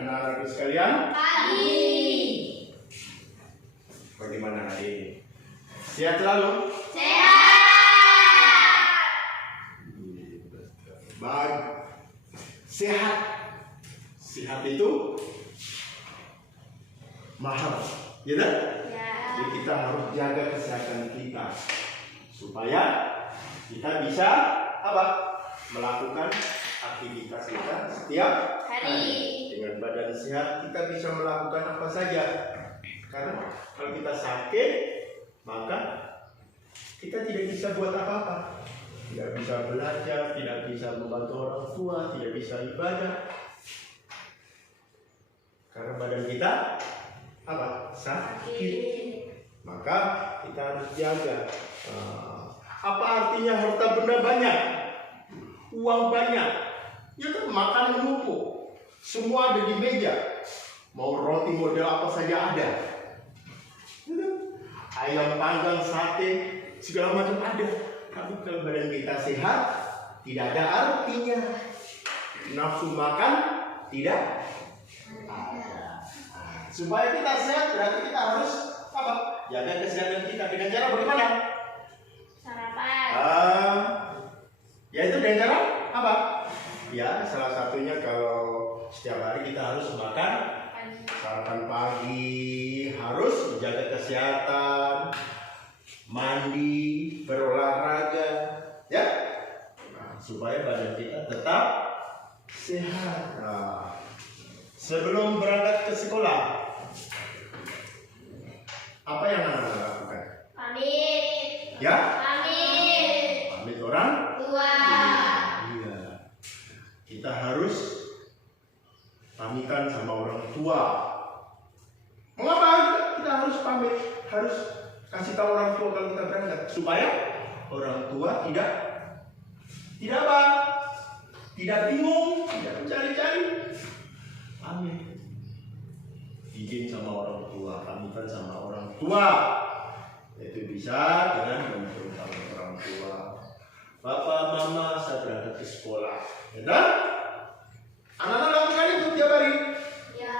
anak-anakku sekalian. Pagi. Bagaimana hari ini? Sehat selalu? Sehat. Baik. Sehat. Sehat itu mahal, ya kan? Ya. Jadi kita harus jaga kesehatan kita supaya kita bisa apa? Melakukan aktivitas kita setiap hari. Dengan badan sehat kita bisa melakukan apa saja. Karena kalau kita sakit, maka kita tidak bisa buat apa-apa. Tidak bisa belajar, tidak bisa membantu orang tua, tidak bisa ibadah. Karena badan kita apa? Sakit. Maka kita harus jaga. Apa artinya harta benda banyak? Uang banyak. Ya kan, makan menumpuk. Semua ada di meja. Mau roti model apa saja ada. Ayam panggang, sate, segala macam ada. Tapi kalau badan kita sehat, tidak ada artinya. Nafsu makan tidak ada. Supaya kita sehat, berarti kita harus apa? Jaga kesehatan kita dengan cara bagaimana? Sarapan. Yaitu dengan cara apa? Ya, salah satunya kalau setiap hari kita harus makan sarapan pagi, harus menjaga kesehatan, mandi, berolahraga, ya, supaya badan kita tetap sehat. Sebelum berangkat ke sekolah, apa yang Anda lakukan? Pamit. Ya? Pamit. Pamit orang Tua. Iya. Kita harus pamitan sama orang tua. Mengapa kita harus pamit? Harus kasih tahu orang tua kalau kita berangkat supaya orang tua tidak apa? Tidak bingung, tidak mencari-cari. Pamit. Izin sama orang tua, pamitan sama orang tua. Itu bisa dengan memberitahu orang tua. Bapak, mama, saya berangkat ke sekolah. Ya kan? Anak-anak lakukan itu tiap hari. Ya.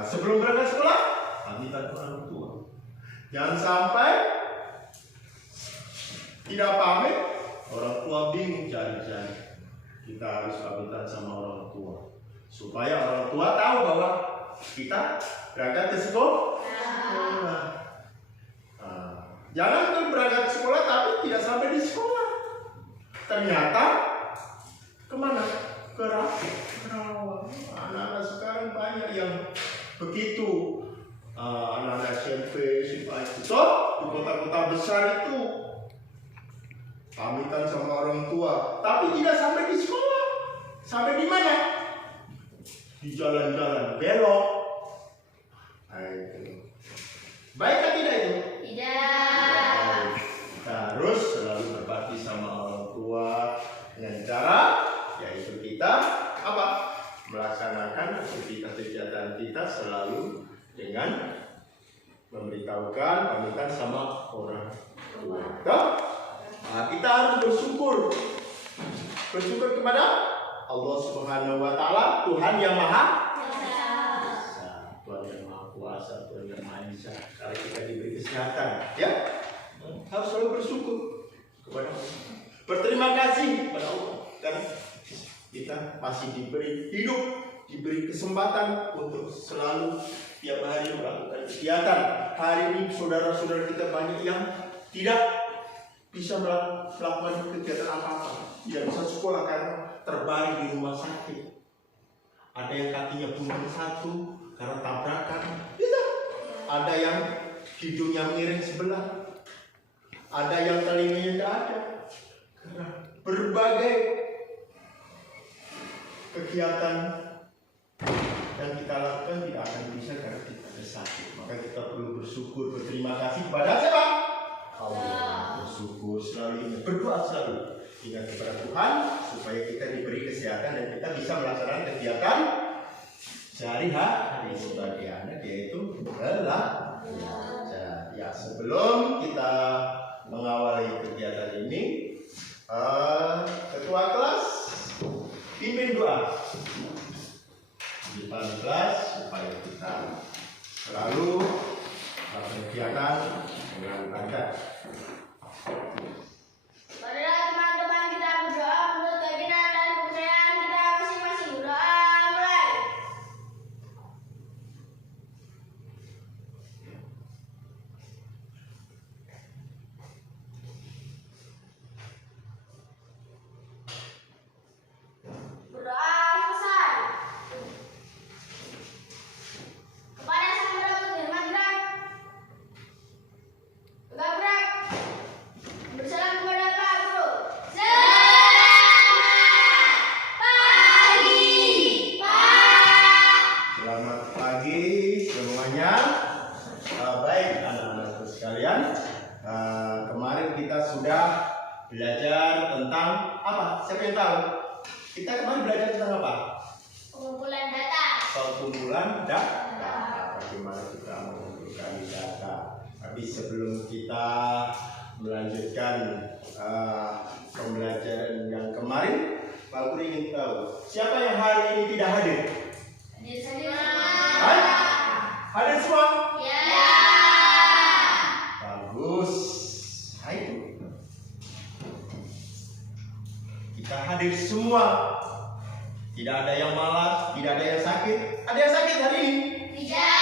Sebelum berangkat sekolah, pamitan orang tua. Jangan sampai tidak pamit, orang tua bingung cari-cari. Kita harus pamitan sama orang tua, supaya orang tua tahu bahwa kita berangkat ke sekolah. Jangan tuh berangkat ke sekolah tapi tidak sampai di sekolah. Ternyata kemana? Ke rawa. Anak-anak sekarang banyak yang begitu. Anak-anak SMP, SMA itu di kota-kota besar itu pamitan sama orang tua, tapi tidak sampai di sekolah. Sampai di mana? Di jalan-jalan belok. Baik atau tidak itu? Tidak. Kita harus selalu berbakti sama orang tua dengan cara yaitu kita apa? Melaksanakan aktivitas kegiatan kita selalu dengan memberitahukan pamitan sama orang tua. Kita harus bersyukur. Bersyukur kepada Allah Subhanahu wa taala, Tuhan yang Maha Kuasa. Tuhan yang Maha Kuasa, Tuhan yang Maha Esa. Kalau kita diberi kesehatan, ya, harus selalu bersyukur kepada Allah. Berterima kasih kepada Allah karena kita masih diberi hidup, diberi kesempatan untuk selalu tiap hari melakukan kegiatan. Hari ini saudara-saudara kita banyak yang tidak bisa melakukan kegiatan apa-apa, tidak bisa sekolah karena terbaring di rumah sakit. Ada yang kakinya buntung satu karena tabrakan, tidak. Ada yang hidungnya miring sebelah, ada yang telinganya tidak ada. Karena berbagai kegiatan yang kita lakukan tidak akan bisa karena kita ada sakit. Maka kita perlu bersyukur, berterima kasih kepada siapa? Allah. Bersyukur selalu, ingat, berdoa selalu, ingat kepada Tuhan supaya kita diberi kesehatan dan kita bisa melaksanakan kegiatan sehari-hari sebagai anak, yaitu belajar. Ya, sebelum kita mengawali kegiatan ini, ketua kelas pimpin doa. depan kelas supaya kita selalu berkegiatan dengan baik. Marilah teman-teman kita berdoa menurut keyakinan dan kepercayaan kita masing-masing. Berdoa mulai. Berdoa selesai. Kepada Sang Maha Firman gerak. Tegak gerak. Bersalam kepada Pak Guru. Selamat pagi semuanya. Baik anak-anakku sekalian, kemarin kita sudah belajar tentang apa? Siapa yang tahu? Kita kemarin belajar tentang apa? Pengumpulan data. Pengumpulan data. Bagaimana kita mengumpulkan data. Tapi sebelum kita melanjutkan pembelajaran yang kemarin, Pak Guru ingin tahu siapa yang hari ini tidak hadir? Hadir semua. Hadir semua? Ya. Bagus. Ayo. Kita hadir semua. Tidak ada yang malas, tidak ada yang sakit. Ada yang sakit hari ini? Tidak.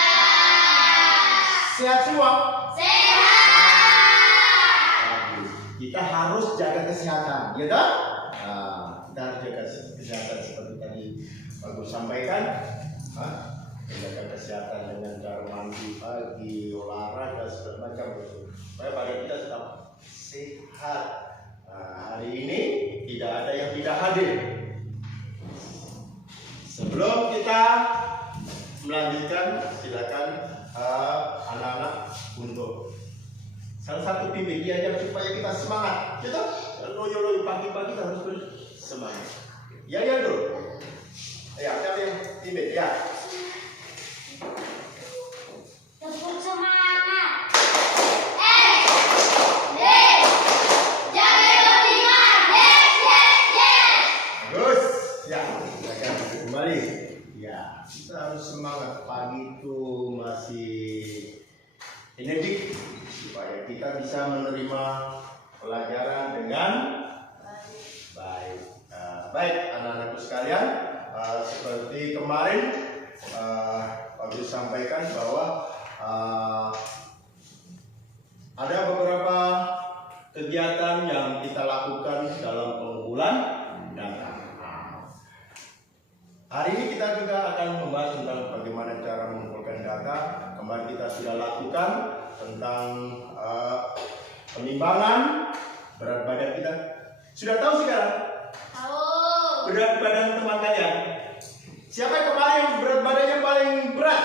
Sehat semua? Sehat. Bagus. Kita harus jaga kesehatan, ya kan? Kita harus jaga kesehatan seperti tadi Pak Guru sampaikan. Menjaga kesehatan dengan cara mandi pagi, olahraga segala macam, supaya badan kita tetap sehat. Hari ini tidak ada yang tidak hadir. Sebelum kita melanjutkan, silakan anak-anak untuk salah satu pimpin diajar supaya kita semangat, gitu. Loyo-loyo pagi-pagi kita harus bersemangat. Ya dulu. Ya, siapa yang pimpin? Ya. Tepuk semangat. Bagus. Ya, silakan kembali. Ya, kita harus semangat. Pagi itu masih energi supaya kita bisa menerima pelajaran dengan baik. Baik, anak-anakku sekalian, seperti kemarin Pak Guru sampaikan bahwa ada beberapa kegiatan yang kita lakukan dalam pengumpulan data. Hari ini kita juga akan membahas tentang bagaimana cara mengumpulkan data. Kemarin kita sudah lakukan tentang penimbangan berat badan kita. Sudah tahu sekarang? Tahu. Berat badan teman kalian. Siapa yang kemarin yang berat badannya paling berat?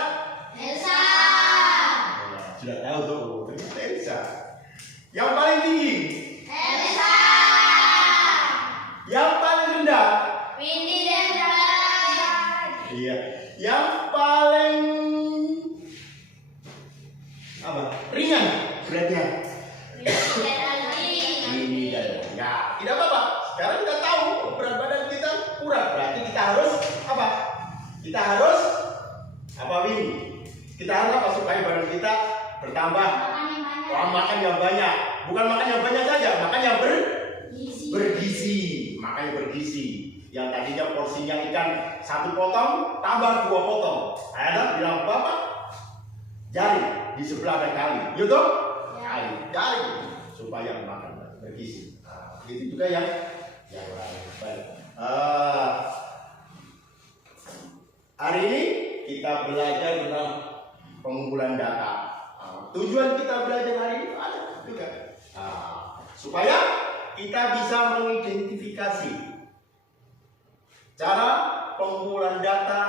Elsa. Sudah tahu tuh, ternyata Elsa. Yang paling tinggi? Elsa. Yang paling rendah? Windy dan Rara. Iya. Yang paling apa? Ringan beratnya? Windy dan Aldi. Ini dan ya, tidak apa-apa. Sekarang kita tahu berat badan kita kurang, berarti kita harus apa? Kita harus apa, Windy? Kita harus apa supaya badan kita bertambah? Makan yang banyak. Bukan makan yang banyak saja, makan yang bergizi. Makanya bergizi. Yang tadinya porsinya ikan 1 potong, tambah 2 potong. Ada bilang bapak, jari di sebelah ada kali, gitu? Jari supaya makan bergizi. Itu juga yang lain. Baik. Hari ini kita belajar tentang pengumpulan data. Tujuan kita belajar hari ini ada juga supaya kita bisa mengidentifikasi cara pengumpulan data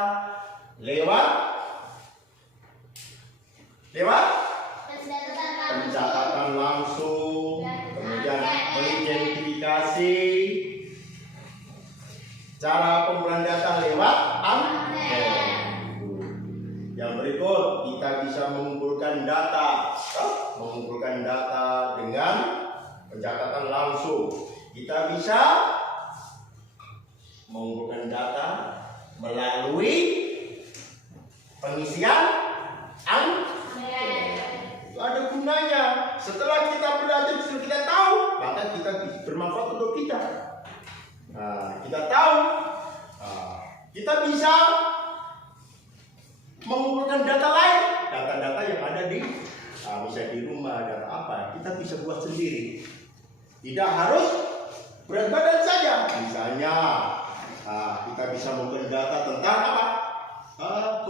lewat pencatatan langsung, kemudian mengidentifikasi cara pengumpulan data lewat angket. Yang berikut kita bisa mengumpulkan data dengan pencatatan langsung. Kita bisa mengumpulkan data melalui bisa mengumpulkan data lain, data-data yang ada di misalnya di rumah, data apa, kita bisa buat sendiri. Tidak harus berat badan saja. Misalnya kita bisa mengumpulkan data tentang apa?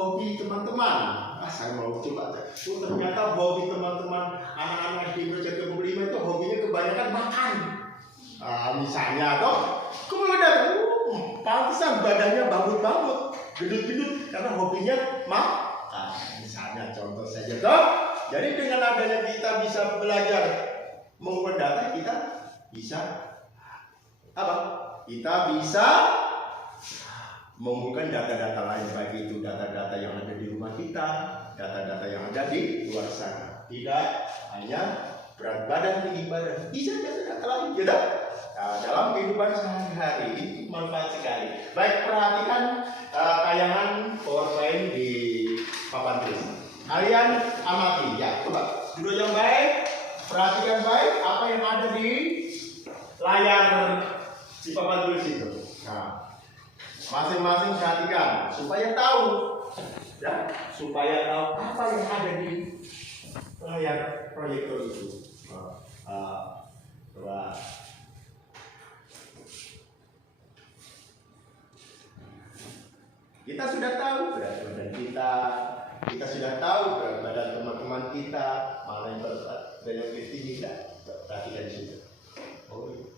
Hobi teman-teman. Saya mau coba. Ternyata hobi teman-teman anak-anak SD Merjaya 5 itu hobinya kebanyakan makan. Misalnya toh, kemudian pantesan badannya bangun-bangun, gendut-gendut karena hobinya makan. Misalnya contoh saja toh. Jadi dengan adanya kita bisa belajar mengumpulkan data, kita bisa apa? Kita bisa mengumpulkan data-data lain, baik itu data-data yang ada di rumah kita, data-data yang ada di luar sana. Tidak hanya berat badan, tinggi badan, bisa data-data lain juga. Dalam kehidupan sehari-hari itu manfaat sekali. Baik, perhatikan tayangan PowerPoint di papan tulis. Kalian amati, ya, coba duduk yang baik, perhatikan baik apa yang ada di layar si papan tulis itu. Nah, masing-masing perhatikan supaya tahu, ya, supaya tahu apa yang ada di layar proyektor itu. Coba. Kita sudah tahu berat badan kita sudah tahu berat badan teman-teman kita, mana yang berat dan yang lebih tinggi, perhatikan juga. Oh, iya.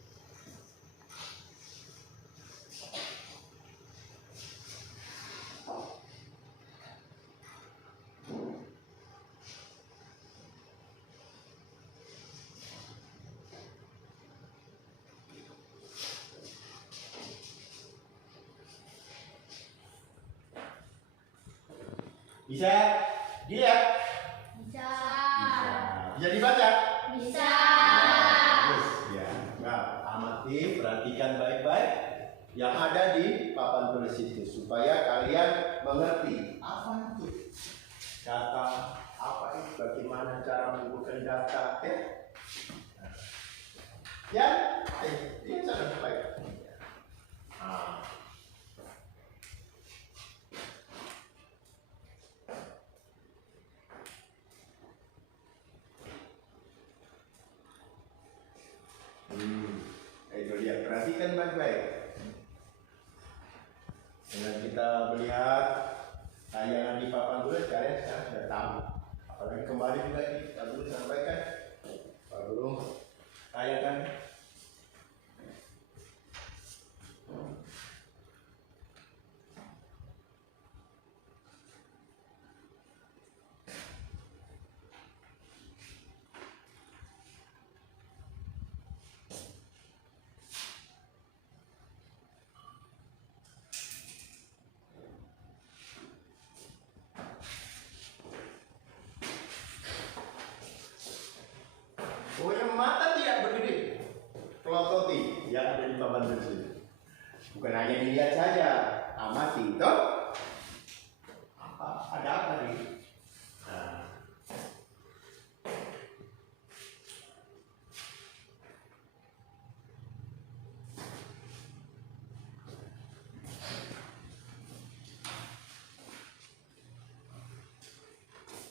Bisa dilihat? Bisa. Bisa dibaca? Bisa. Terus, ya. Nah, amati, perhatikan baik-baik yang ada di papan tulis itu supaya kalian mengerti apa itu data, apa itu, bagaimana cara mengumpulkan data, ya. Ya, ini sangat baik. Itu lihat, perhatikan baik-baik. Dengan kita melihat tayangan di papan tulis, kalian sekarang sudah tahu. Apalagi kemarin juga Pak Guru sampaikan, Pak Guru tayangkan. Pokoknya mata tidak begini, pelototi yang ada di papan tulis itu. Bukan hanya dilihat saja, amati, toh? Ada apa nih? Nah.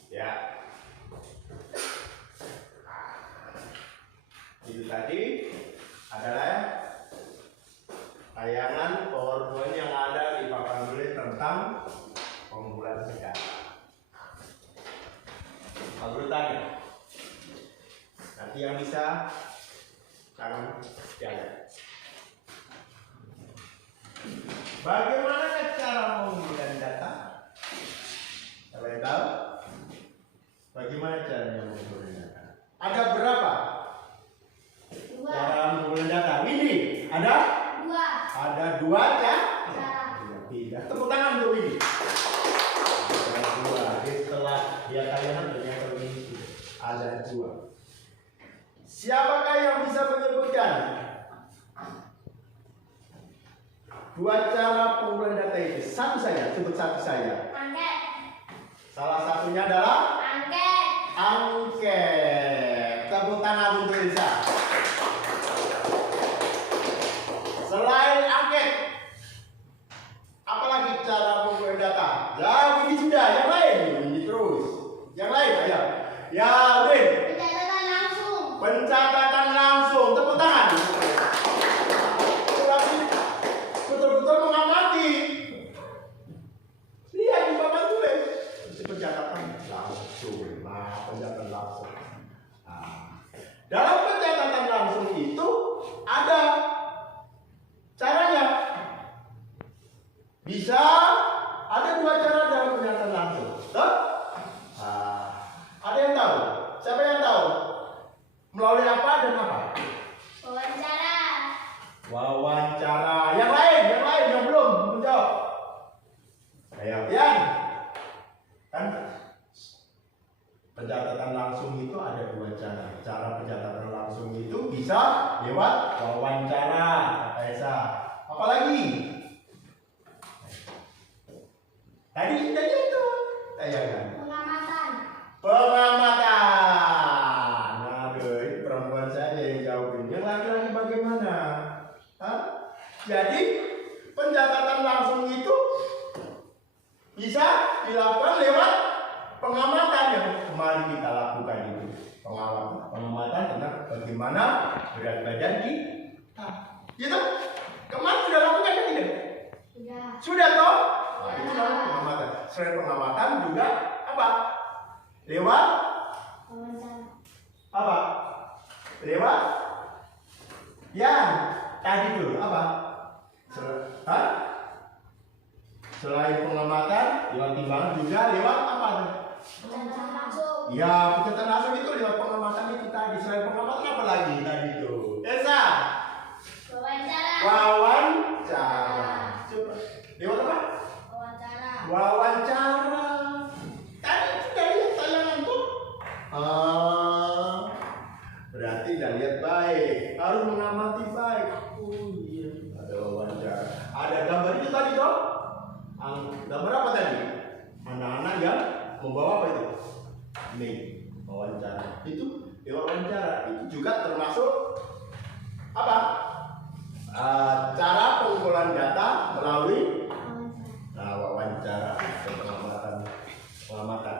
Ya. Itu tadi adalah tayangan PowerPoint yang ada di papan tulis tentang pengumpulan data. Pak Guru tanya, nanti yang bisa tangan jalan. Bagaimana cara mengumpulkan data? Kalian tahu? Bagaimana caranya mengumpulkan data? Ada berapa? Dua. Cara mengumpulkan data. Ini ada? Dua. Ada dua ya? Tidak. Tepuk tangan untuk ini. Ada dua. Setelah dia tayangan ternyata ini ada dua. Siapakah yang bisa menyebutkan dua cara pengumpulan data itu? Satu saja, sebut satu saja. Angket. Salah satunya adalah Angket. angket. Tepuk tangan untuk Elsa. Selain angket, apalagi cara Ya, Udin. Pencatatan langsung. Pencatatan langsung. Tepuk tangan. Betul-betul mengamati. Lihat di papan tulis. Pencatatan langsung. Nah, pencatatan langsung. Nah, dalam pencatatan langsung itu ada caranya. Bisa ada dua cara dalam pencatatan langsung. Tuh? Nah, ada yang tahu? Siapa yang tahu? Melalui apa dan apa? Wawancara. Wawancara. Yang lain yang belum menjawab. Ayo, Pian. Kan pencatatan langsung itu ada dua cara. Cara pencatatan langsung itu bisa lewat wawancara, kata Esa. Apalagi? Tadi kita itu. Ayo kan. Pengamatan. Pengamatan. Aduh, ini perempuan saja yang jawabin. Yang laki-laki bagaimana? Hah? Jadi pencatatan langsung itu bisa dilakukan lewat pengamatan yang kemarin kita lakukan itu. Pengamatan tentang bagaimana berat badan kita. Gitu? Kemarin sudah lakukan ya tidak? Sudah toh? Nah, itu adalah pengamatan. Selain pengamatan juga apa? Lewat apa? Lewat yang tadi dulu apa? Selain pengamatan, lewat timbangan juga lewat apa? Pencatatan langsung. Ya, pencatatan langsung itu lewat pengamatan itu tadi. Selain pengamatan apa lagi tadi itu? Elsa. Wawancara. Wawancara. Coba. Lewat apa? Wawancara. Wawancara. Tadi sudah lihat tayangan tuh. Berarti tidak lihat baik. Harus mengamati baik. Oh iya, ada wawancara. Ada gambar itu tadi toh? Gambar apa tadi? Anak-anak yang membawa apa itu? Ini wawancara. Itu wawancara. Itu juga termasuk apa? Cara pengumpulan data melalui wawancara dan pengamatan.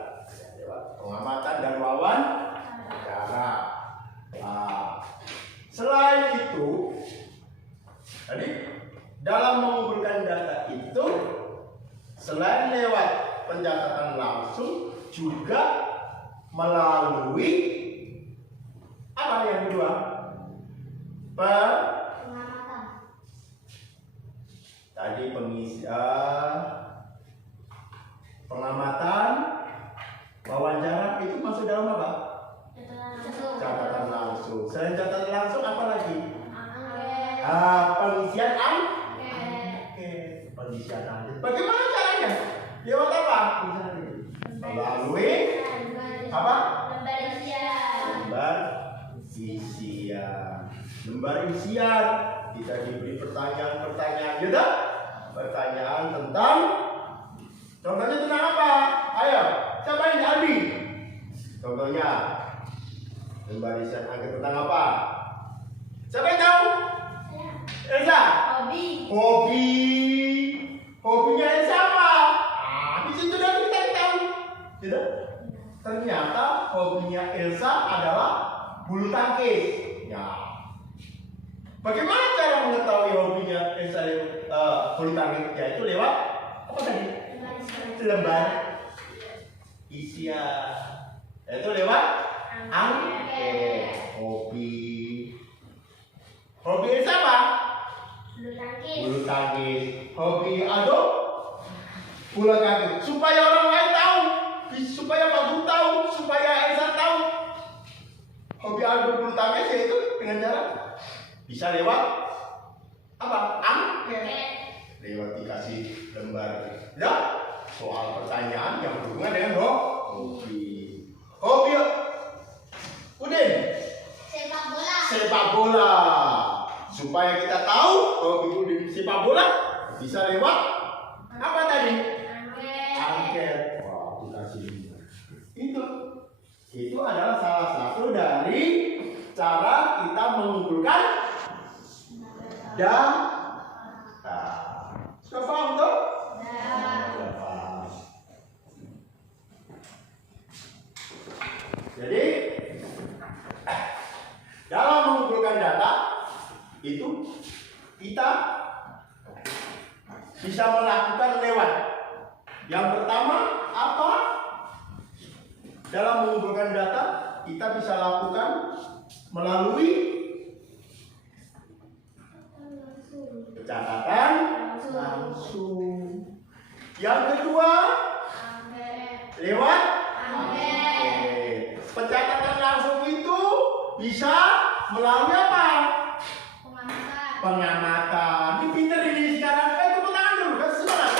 Lewat pengamatan dan wawancara. Selain itu, tadi dalam mengumpulkan data itu, selain lewat pencatatan langsung, juga melalui apa yang kedua? Pengamatan. Tadi pengamatan, wawancara itu masuk dalam apa? Catatan langsung. Selain catatan langsung apa lagi? Pengisian pengisian angket. Bagaimana caranya? Lewat apa? Melalui apa? Lembar isian. Kita diberi pertanyaan-pertanyaan, gitu? Pertanyaan tentang, contohnya tentang apa? Ayo, siapa ini? Aldi. Contohnya, lembar isian angket tentang apa? Siapa yang tahu? Elsa. Hobinya Elsa apa? Di situ dan kita tahu. Tidak? Ternyata hobinya Elsa adalah bulu tangkis. Ya. Bagaimana cara mengetahui hobinya Elsa bulu tangkis? Yaitu lewat apa tadi? Lembar isian. Yaitu lewat angket. Hobi Elsa apa? Bulu tangkis. Hobi Aldo? Bulu tangkis. Supaya orang lain tahu, supaya Pak Guru tahu, supaya Elsa tahu. Hobi Aldo bulu tangkis yaitu dengan cara bisa lewat apa? Angket. Lewat dikasih lembar ya soal pertanyaan yang berhubungan dengan hobi. Hobi Udin? Sepak bola. Supaya kita tahu hobi Udin sepak bola bisa lewat apa tadi? Angket. Wah, dikasih itu adalah salah satu dari cara kita mengumpulkan data. Sudah paham tuh? Sudah paham. Jadi Yang pertama apa? Dalam mengumpulkan data, kita bisa lakukan melalui pencatatan langsung. Yang kedua, lewat angket. Pencatatan langsung itu bisa melalui apa? Pengamatan. Ini pinter ini sekarang. Tepuk tangan dulu, kasih semangat.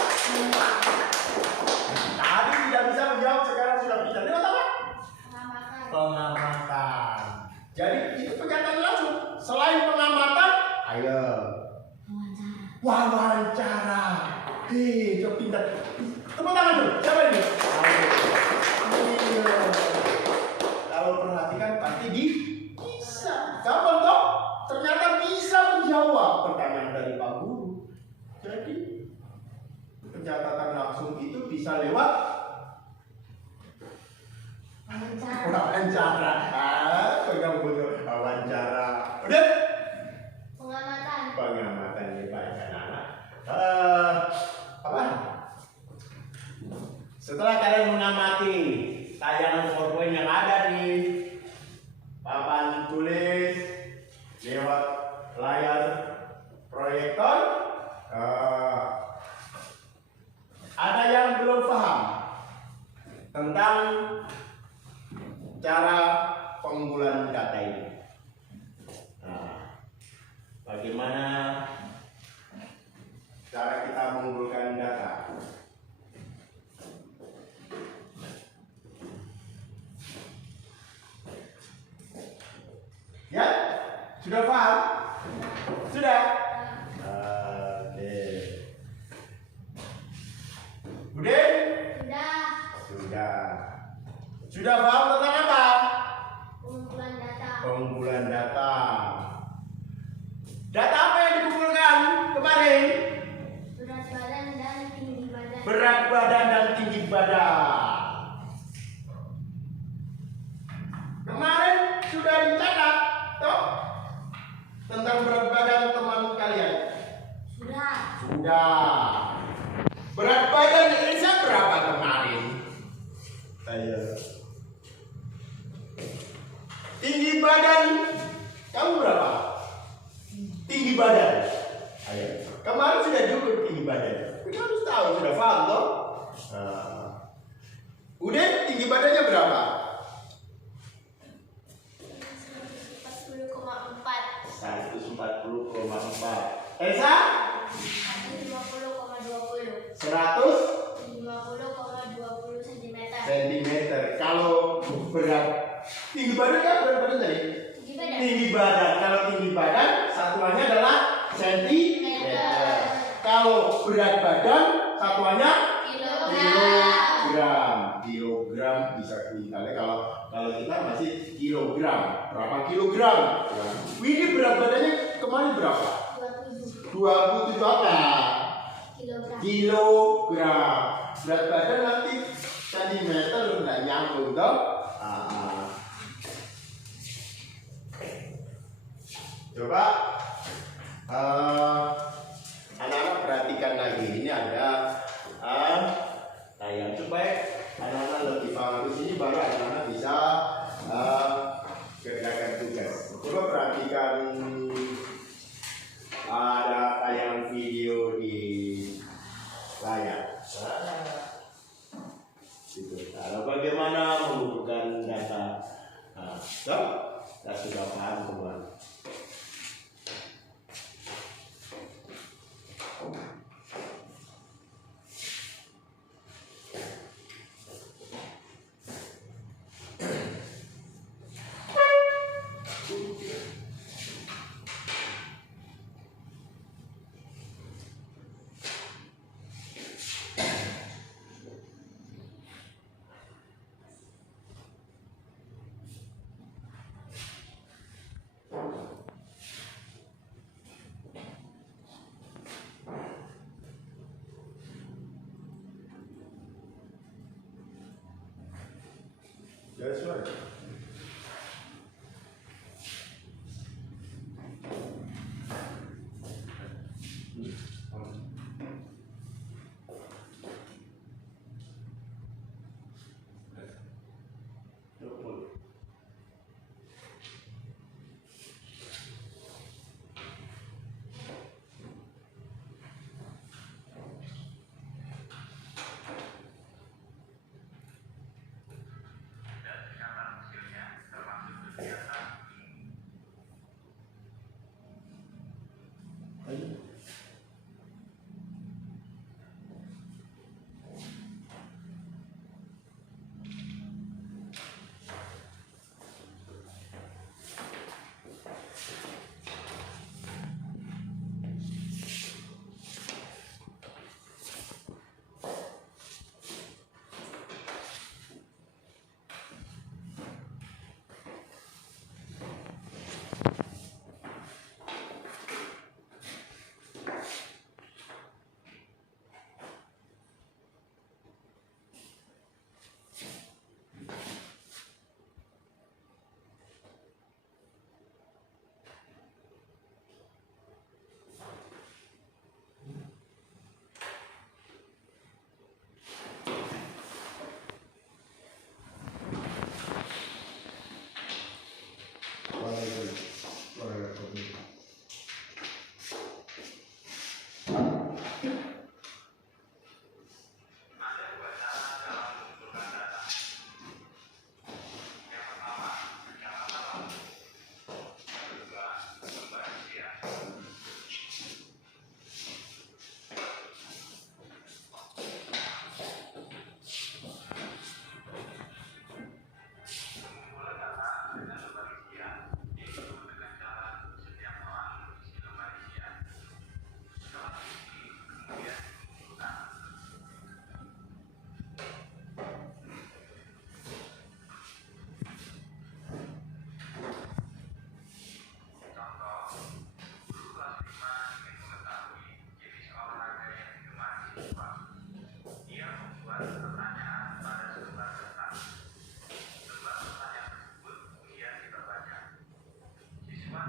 Tadi tidak bisa menjawab, sekarang sudah bisa. Lewat apa? Pengamatan. Jadi itu pencatatan langsung. Selain pengamatan, ayo wawancara. Hei, coba pintar. Tepuk tangan dulu. Siapa ini? Iya. Kalau perhatikan pasti bisa. Gampang toh? Ternyata bisa menjawab pertanyaan dari Pak Guru. Jadi pencatatan langsung itu bisa lewat wawancara. Pegang betul wawancara. Udah? Pengamatan ini baik anak-anak. Apa? Setelah kalian mengamati tayangan PowerPoint yang ada di papan tulis lewat layar proyektor, ada yang belum paham tentang cara pengumpulan data ini. Bagaimana cara kita mengumpulkan data? Ya, sudah paham? Sudah? Oke. Udah? Sudah. Sudah paham tentang apa? Pengumpulan data. Data apa yang dikumpulkan kemarin? Berat badan dan tinggi badan. Kemarin sudah dicatat, toh? Tentang berat badan teman kalian. Sudah. Berat badan Elsa berapa kemarin? Ayo. Tinggi badan kamu berapa? Tinggi badan. Ayo. Kemarin sudah diukur tinggi badan. Kita harus tahu, sudah paham toh? Udah tinggi badannya berapa? 140,4. Elsa? 150,20. 150,20 cm. Kalau berat tinggi badan kan berat badan tadi? Tinggi badan. Kalau tinggi badan satuannya adalah sentimeter. Kalau berat badan satuannya kilogram. Kilogram bisa kita kalau kita masih kilogram. Berapa kilogram? Ini berat badannya kemarin berapa? 27 apa? Kilogram. Berat badan nanti sentimeter nggak nyambung toh? Coba anak-anak perhatikan lagi. Ini ada tayang supaya anak-anak lebih paham. Di sini baru anak-anak bisa kerjakan tugas. Coba perhatikan, ada tayangan video di layar. Nah, bagaimana mengumpulkan data? Kita sudah paham semua. That's right.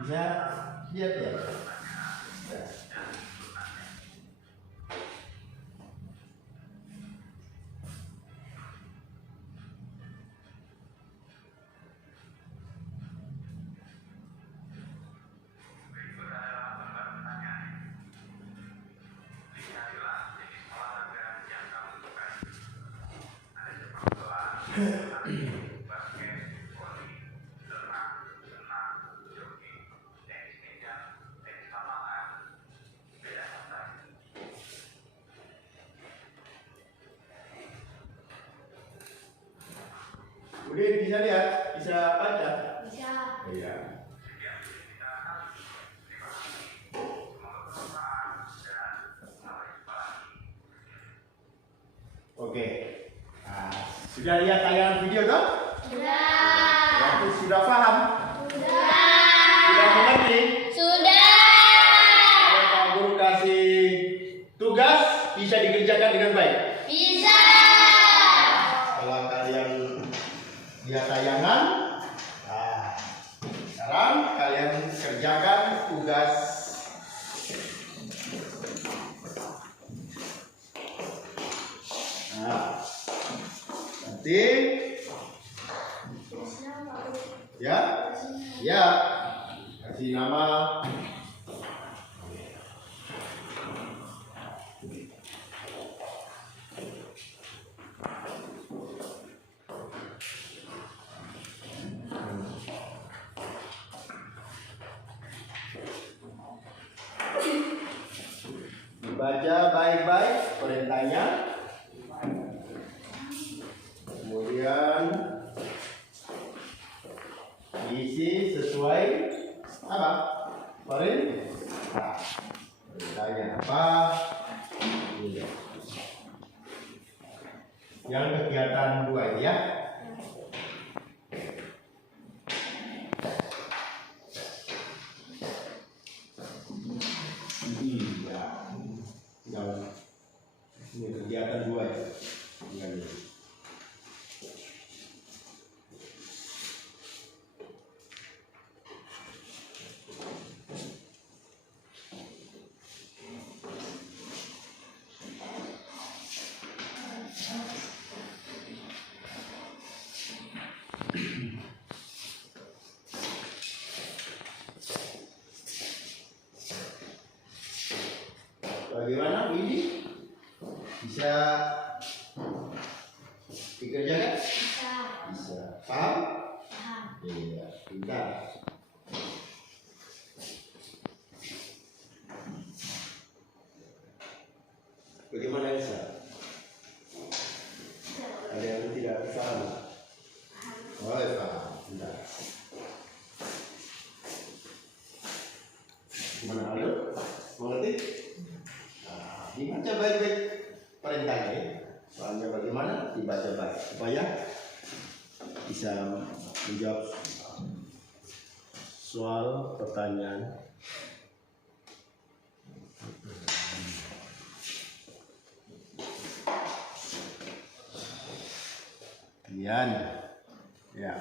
Bisa lihat ya. Ya. Udah bisa lihat, bisa baca. Bisa. Iya. Oke. Nah, sudah lihat tayangan video toh? Sudah. Berarti sudah paham? Sudah. Sudah mengerti? Sudah. Kalau Pak Guru kasih tugas bisa dikerjakan dengan baik. Bisa. Setelah kalian lihat tayangan, nah, sekarang kalian kerjakan tugas. Nah, nanti ya, ya, kasih nama. Baca baik-baik perintahnya. Kemudian isi sesuai apa? Perintah. Perintahnya apa? Ini. Yang kegiatan 2 ini ya. Ini kegiatan 2 ya. Ini. Bagaimana ini? Bisa dikerjakan? Bisa. Bisa. Paham? Paham. Iya, pintar. Bagaimana bisa? Ada yang tidak paham? Oh, ya, paham. Pintar. Gimana Aldo? Mengerti? Nah, dibaca baik-baik perintahnya. Soalnya bagaimana? Dibaca baik supaya bisa menjawab soal pertanyaan. Kemudian, ya.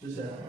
susah.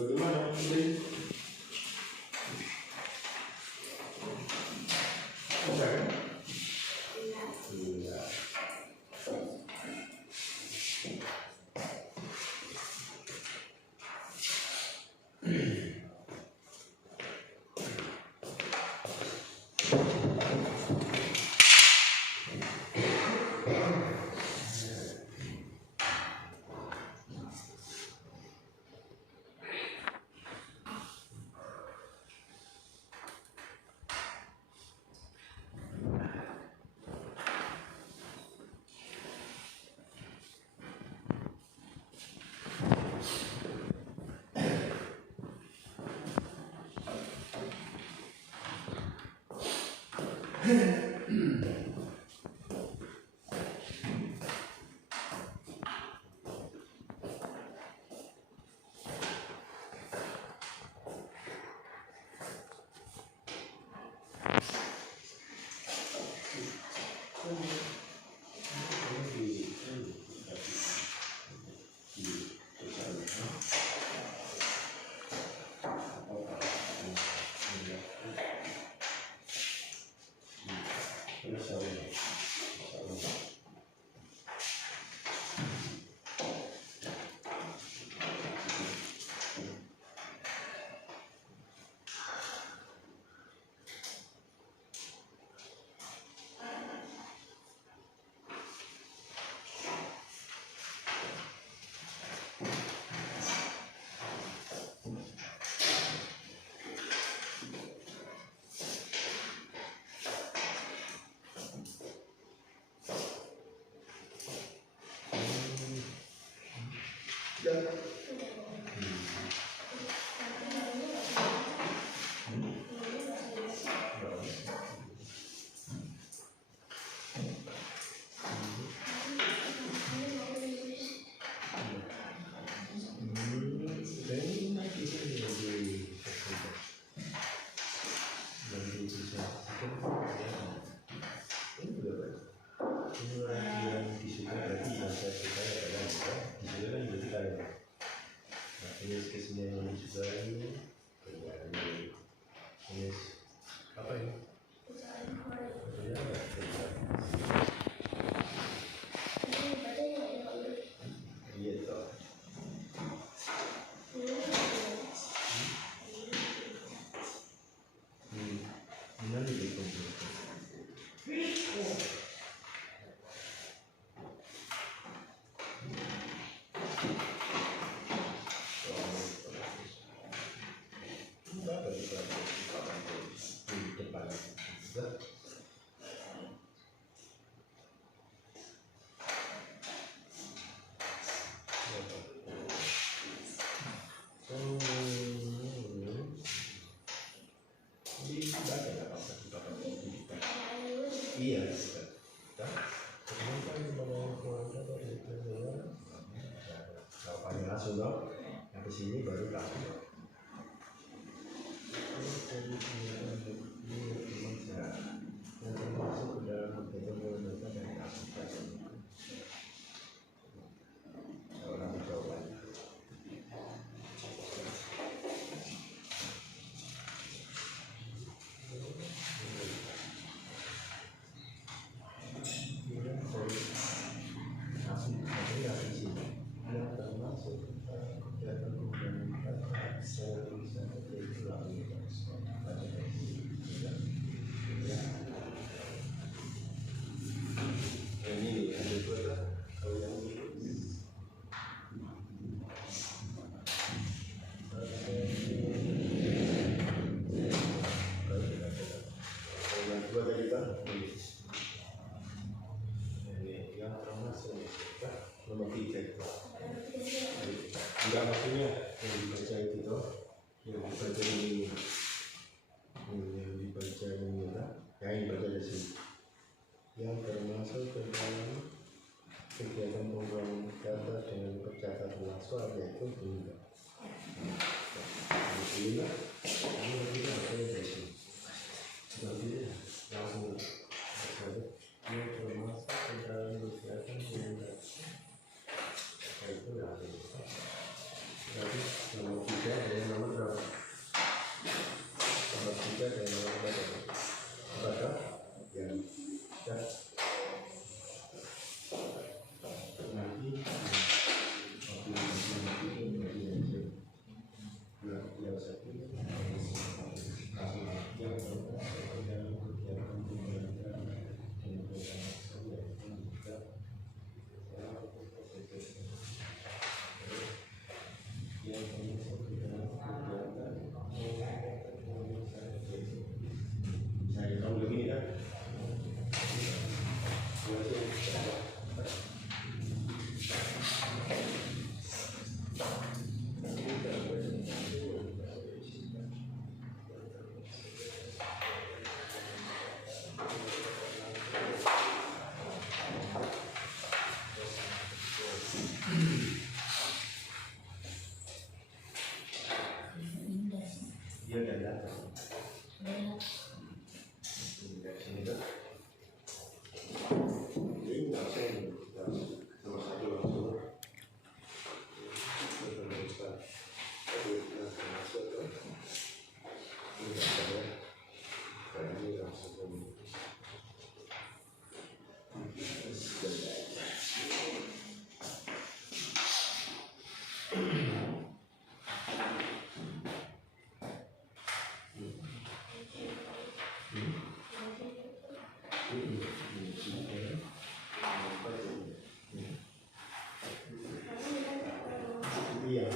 Bagaimana, Beli? Bisa kan? Iya. Terus ini juga ini penyanyi ini apa ini? Iya toh. Nanti dikumpulkan. Iya, kalau langsung dong, yang ke sini baru langsung. Yang termasuk ke dalam kegiatan dan kasus orang coba. Ini ada dua kalau yang ini yang dua tadi kan ini yang termasuk nomor 3 itu enggak maksudnya yang dibaca itu toh yang dibaca ini yang dibaca ini yang dibaca di sini yang termasuk ke dalam kegiatan pembuangan data dengan percakapan langsung yaitu bunga. Ini kita akan dari nanti langsung yang termasuk ke dalam kegiatan pembuangan itu nanti. Jadi nomor 3 dan nomor berapa? Nomor 3 dan nomor berapa? Apakah yang dia dan data. Sini tuh. Ini langsung nomor 1 langsung. Iya.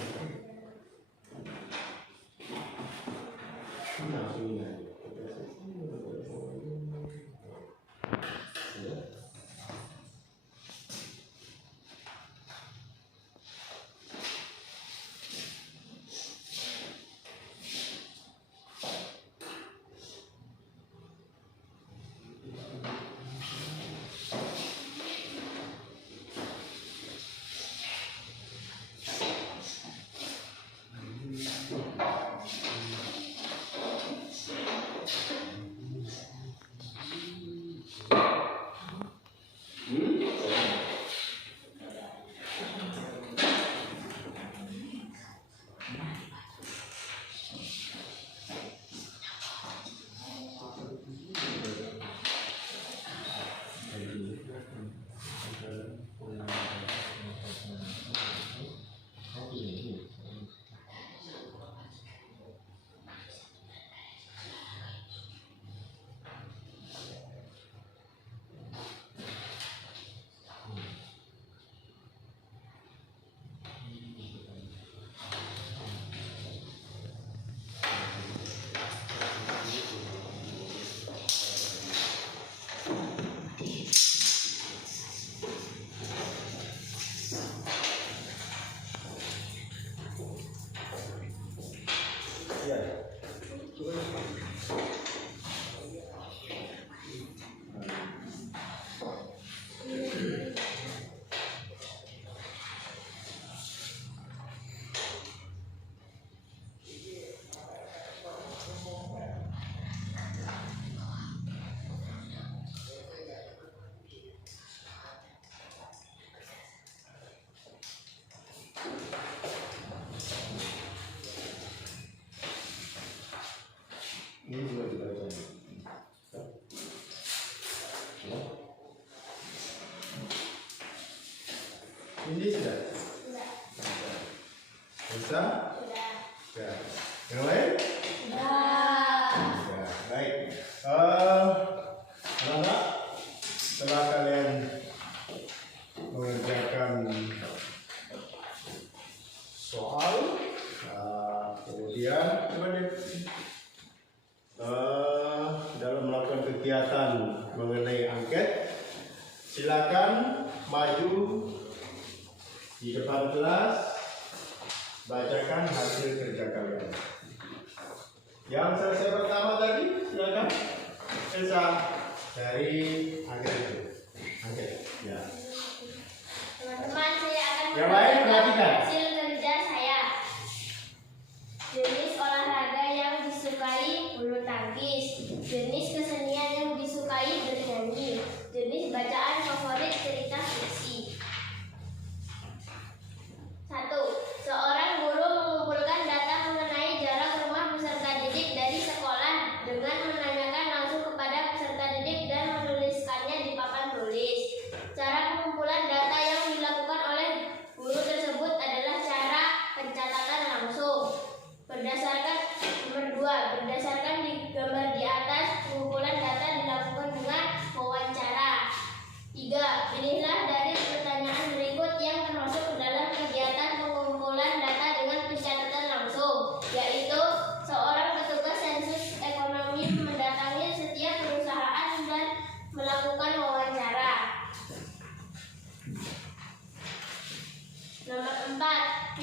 Ini sudah. Sudah. Bisa? Sudah. Ya. Yang lain? Sudah. Ya, baik. Anak-anak, setelah kalian mengerjakan soal, kemudian dalam melakukan kegiatan mengenai angket, silakan maju di depan kelas, bacakan hasil kerja kalian. Yang selesai pertama tadi, silakan Elsa dari angket itu. Angket, ya. Teman-teman, saya akan Yang lain perhatikan. hasil kerja saya. Jenis olahraga yang disukai bulu tangkis. Jenis kesenian yang disukai bernyanyi. Jenis bacaan favorit cerita fiksi. 1. Seorang guru mengumpulkan data mengenai jarak rumah peserta didik dari sekolah dengan menanyakan langsung kepada peserta didik dan menuliskannya di papan tulis. Cara pengumpulan data yang dilakukan oleh guru tersebut adalah cara pencatatan langsung. Berdasarkan di gambar di atas, pengumpulan data dilakukan dengan wawancara. 3. Pilihlah dari pertanyaan berikut yang termasuk ke dalam kegiatan pengumpulan data dengan pencatatan langsung, yaitu seorang petugas sensus ekonomi mendatangi setiap perusahaan dan melakukan wawancara. Nomor 4.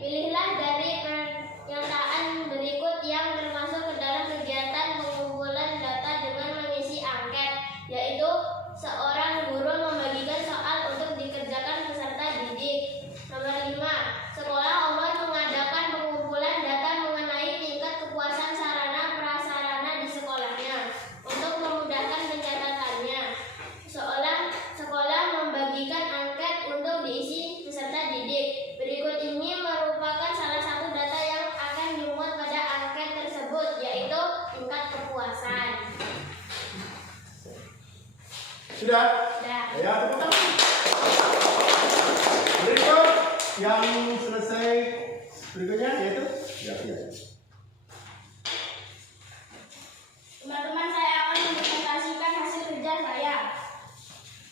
Pilihlah dari pernyataan berikut yang termasuk ke dalam kegiatan pengumpulan data dengan mengisi angket, yaitu seorang guru membagikan soal untuk dikerjakan peserta didik. Nomor 5. Sekolah Omar mengadakan pengumpulan data mengenai tingkat kepuasan sarana prasarana di sekolahnya. Untuk memudahkan pencatatannya, sekolah membagikan angket untuk diisi peserta didik. Berikut ini merupakan salah satu data yang akan dimuat pada angket tersebut, yaitu tingkat kepuasan. Sudah? Sudah. Ya, tepuk tangan. Berikut yang selesai berikutnya yaitu ya. Teman-teman, saya akan mempresentasikan hasil kerja saya.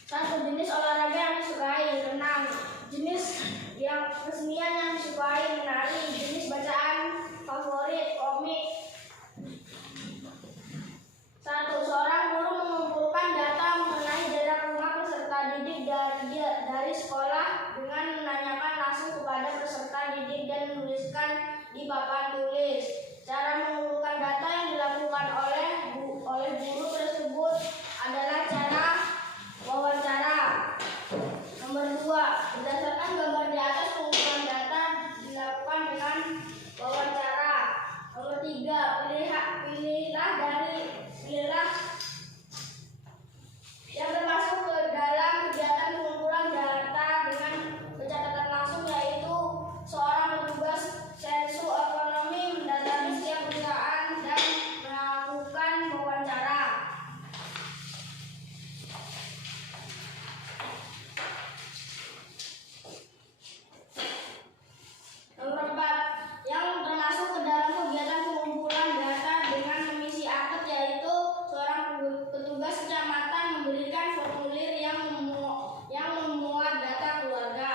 1. Jenis olahraga yang disukai, renang. Jenis yang kesenian yang disukai, menari. Jenis bacaan favorit, komik. 1. Seorang guru mengumpulkan data mengenai jarak rumah peserta didik dari sekolah dengan menanyakan langsung kepada peserta didik dan menuliskan di papan tulis. Cara mengumpulkan data yang dilakukan oleh guru tersebut adalah cara wawancara. Nomor 2. Berdasarkan gambar di atas, pengumpulan data dilakukan dengan wawancara. Nomor 3. Pilihlah yang termasuk ke dalam kegiatan pengumpulan data dengan pencatatan langsung, yaitu seorang petugas sensus ekonomi mendatangi setiap perusahaan dan melakukan wawancara. Nomor 4. Yang termasuk ke dalam kegiatan pengumpulan data dengan mengisi angket, yaitu seorang petugas kecamatan memberikan formulir yang memuat data keluarga.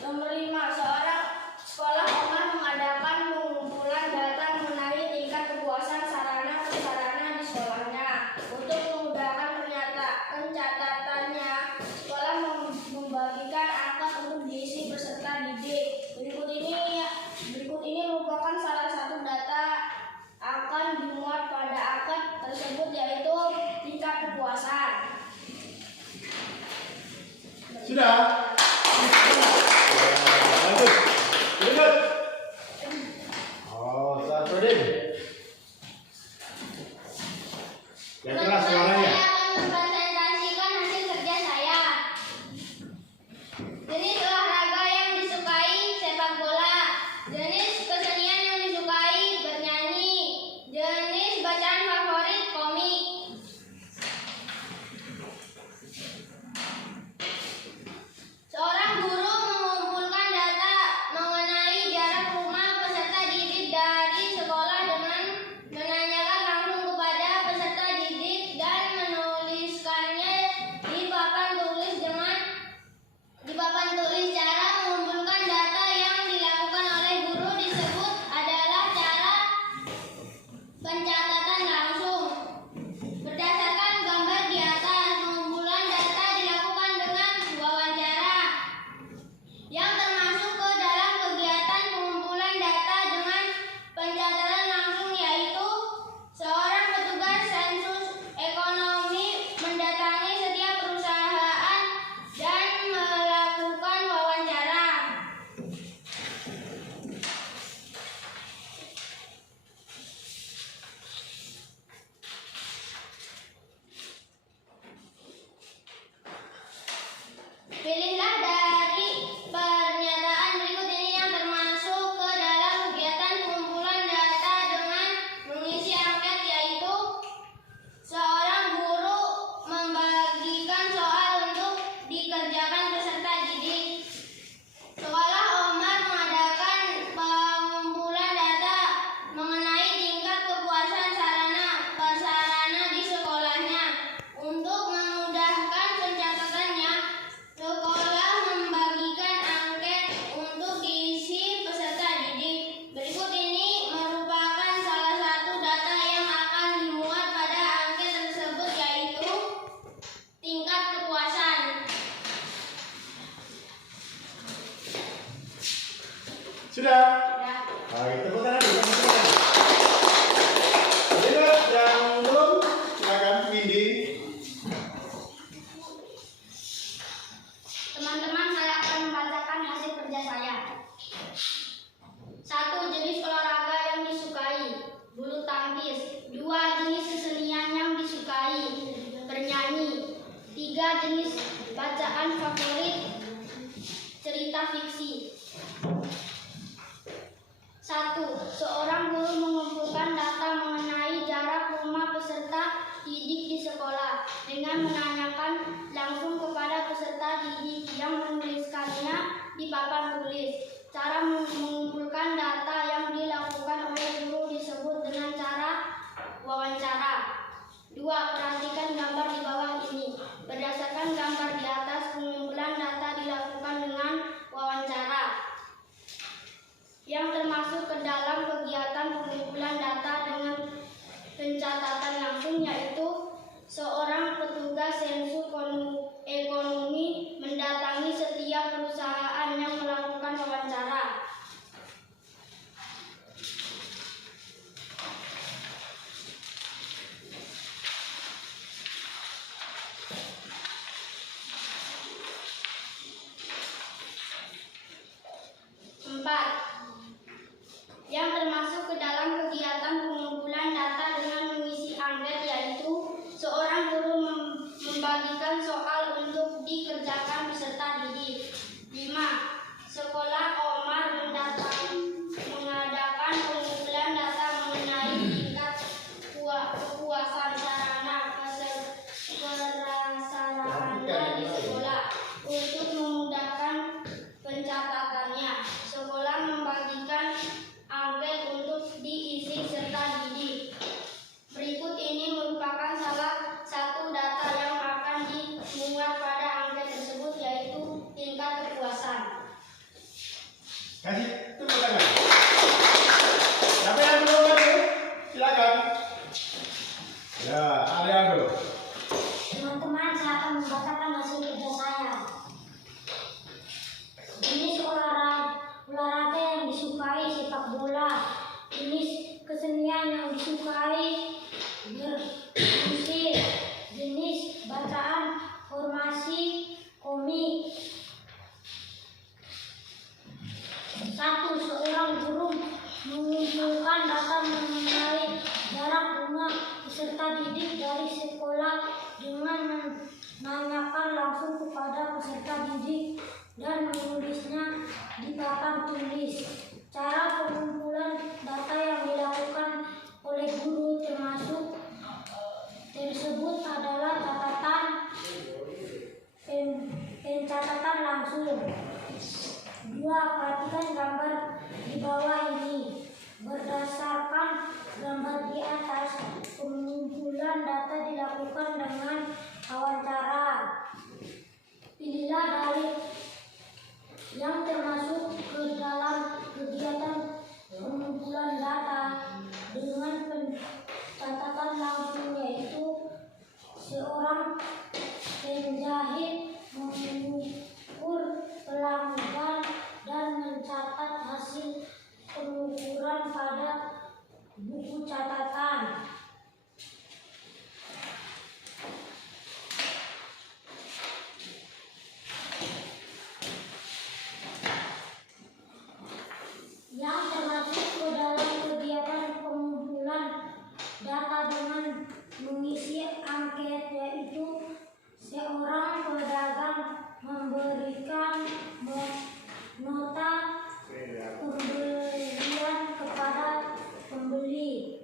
Nomor 5. Sekolah Omar mengadakan pengumpulan data mengenai tingkat kepuasan sarana prasarana di sekolahnya. Untuk memudahkan pencatatannya, sekolah membagikan angket untuk diisi peserta didik. Berikut ini merupakan salah satu data akan dimuat pada angket tersebut, yaitu tingkat kepuasan. Sudah? Bagus. Berikut. Satu deh. Yang keras suaranya. Saya akan mempresentasikan hasil kerja saya. Jenis olahraga yang disukai, sepak bola. Jenis kesenian yang disukai, bernyanyi. Jenis bacaan favorit, komik. Sudah? Ya. Baik, tepuk tangan dulu. Lanjut, yang belum, silakan Windy. Teman-teman, saya akan membacakan hasil kerja saya. 1. Jenis olahraga yang disukai, bulu tangkis. 2. Jenis kesenian yang disukai, bernyanyi. 3. Jenis bacaan favorit, cerita fiksi. 1. Seorang guru mengumpulkan data mengenai jarak rumah peserta didik di sekolah dengan menanyakan langsung kepada peserta didik yang menuliskannya di papan tulis. Cara mengumpulkan data yang dilakukan oleh guru disebut dengan cara wawancara. 2. Perhatikan gambar di bawah ini. Berdasarkan gambar di atas, pengumpulan data dilakukan dengan wawancara yang termasuk ke dalam kegiatan pengumpulan data dengan pencatatan langsung, yaitu seorang petugas sensus ekonomi mendatangi setiap perusahaan yang melakukan wawancara. Yang termasuk ke dalam kegiatan pengumpulan data dengan mengisi angket, yaitu seorang guru membagikan soal untuk dikerjakan peserta didik. 5. Sekolah Omar mengadakan pengumpulan data mengenai tingkat kepuasan sarana prasarana di sekolah. Untuk memudahkan pencatatannya, sekolah membagikan angket untuk diisi serta didik. Berikut ini merupakan salah satu data yang akan dimuat pada angket tersebut, yaitu tingkat kepuasan. Kasih tepuk tangan. Siapa yang belum lagi? Silakan. Ya, ada yang belum. Teman-teman, saya akan membacakan hasil kerja saya. Jenis olahraga yang disukai, sepak bola. Jenis kesenian yang disukai, bermusik. Jenis bacaan formasi komik. 1. Seorang guru mengumpulkan data mengenai jarak rumah peserta didik dari sekolah dengan menanyakan langsung kepada peserta didik dan menulisnya di papan tulis. Cara pengumpulan data yang dilakukan oleh guru tersebut adalah pencatatan langsung. 2. Perhatikan gambar di bawah ini. Berdasarkan gambar di atas, pengumpulan data dilakukan dengan wawancara. Pilihlah dari yang termasuk ke dalam kegiatan pengumpulan data dengan pencatatan langsung, yaitu seorang penjahit mengukur pelanggan dan mencatat hasil pengukuran pada buku catatan. Yang termasuk ke dalam kegiatan pengumpulan data dengan mengisi angket, yaitu seorang pedagang memberikan nota pembelian kepada pembeli.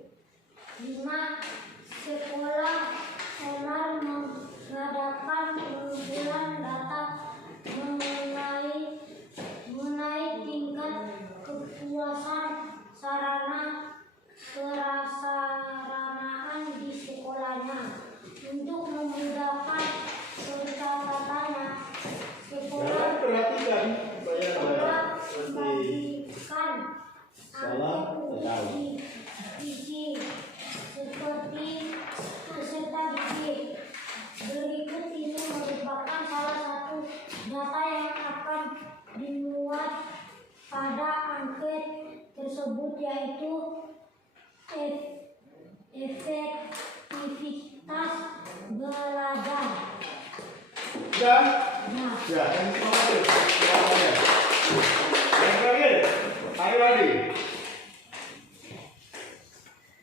Sudah? Ya, yang terakhir. Yang terakhir. Ayo Adi.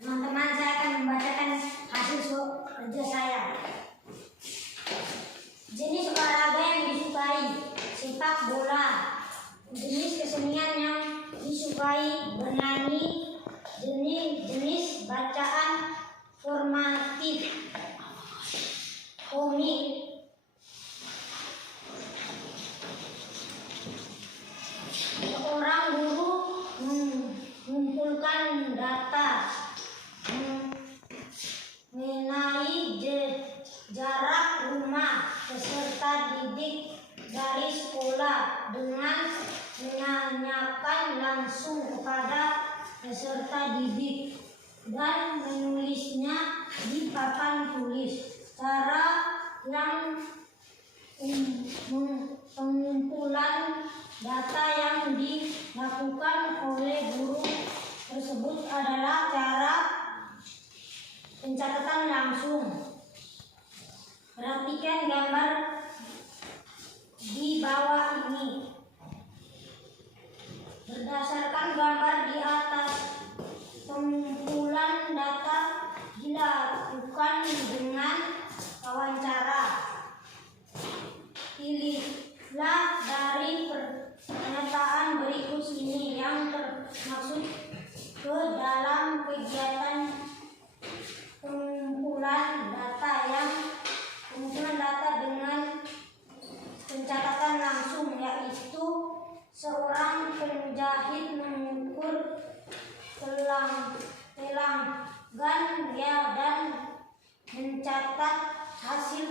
Teman-teman, saya akan membacakan hasil kerja saya. Jenis olahraga yang disukai, sepak bola. Jenis kesenian yang disukai, bernyanyi. Jenis bacaan formatif, komik. Seorang guru mengumpulkan data mengenai jarak rumah peserta didik dari sekolah dengan menanyakan langsung kepada peserta didik dan menulisnya di papan tulis. Cara yang pengumpulan data yang dilakukan oleh guru tersebut adalah cara pencatatan langsung. Perhatikan gambar di bawah ini. Berdasarkan gambar di atas, pengumpulan data dilakukan dengan wawancara. Pilihlah dari pernyataan berikut ini yang termasuk ke dalam kegiatan pengumpulan data dengan pencatatan langsung, yaitu seorang penjahit mengukur pelanggan dan mencatat hasil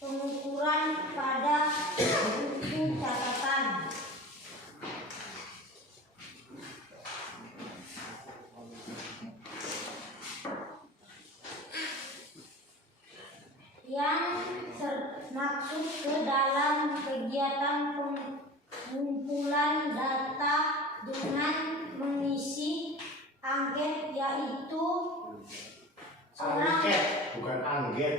pengukuran pada buku catatan. Yang termaksud ke dalam kegiatan pengumpulan data dengan mengisi angket, yaitu Angket, bukan angget.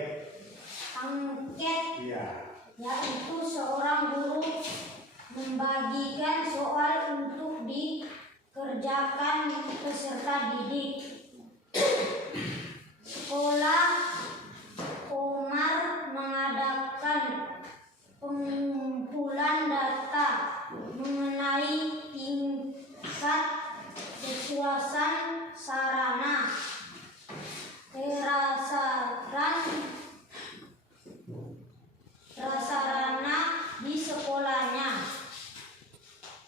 Angket, Iya. yaitu seorang guru membagikan soal untuk dikerjakan peserta didik. Sekolah Komar mengadakan pengumpulan data mengenai tingkat kepuasan sarana prasarana di sekolahnya.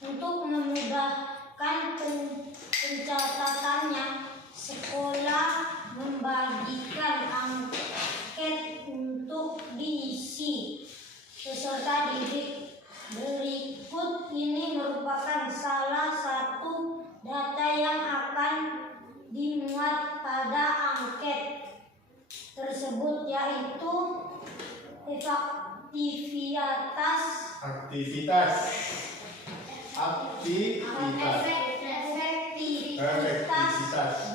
Untuk memudahkan pencatatannya, sekolah membagikan angket untuk diisi peserta didik. Berikut ini merupakan salah satu data yang akan dimuat pada angket tersebut, yaitu efektivitas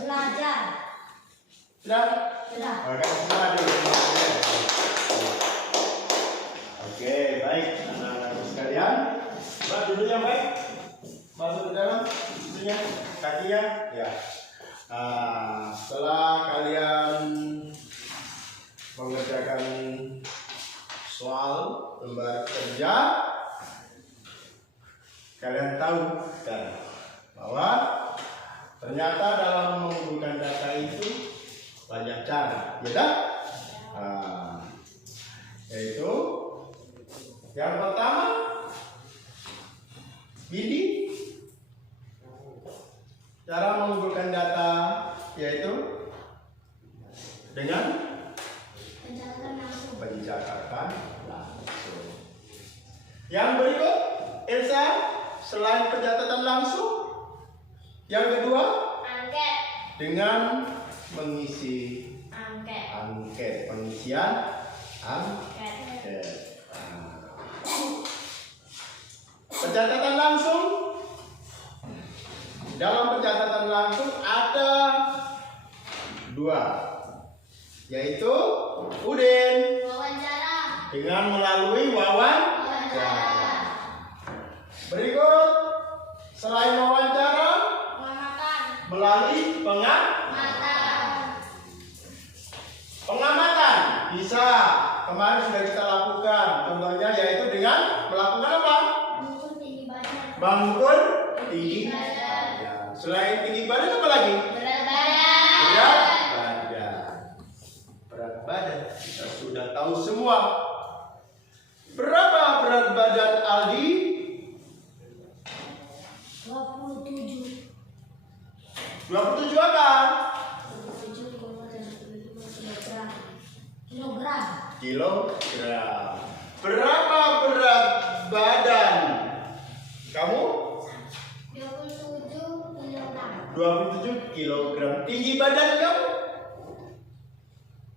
belajar. Sudah? Sudah. Oke, baik anak-anak sekalian. Mbak dulu yang baik. Masuk ke dalam itunya, kakinya. Ya. Setelah kalian mengerjakan soal lembar kerja, kalian tahu kan bahwa ternyata dalam mengumpulkan data itu banyak cara, ya kan? Yaitu yang pertama, ini cara mengumpulkan data yaitu dengan pencatatan langsung. Yang berikut, Elsa, selain pencatatan langsung, yang kedua, Angket. dengan mengisi Angket. pengisian angket. Pencatatan langsung. Dalam pencatatan langsung ada dua, yaitu Udin. Wawancara. dengan melalui wawancara. Berikut, selain wawancara, melalui pengamatan bisa. Kemarin sudah kita lakukan. Contohnya yaitu dengan melakukan apa? Mengukur tinggi badan. Mengukur tinggi badan. Selain tinggi badan apa lagi? Berat badan. Berat badan. Berat badan kita sudah tahu semua. Berapa berat badan Aldi? 27. 27 apa? 27,75 kilogram. Kilogram. Berapa berat badan kamu? 27 kilogram. 27 kilogram. Tinggi badan kamu?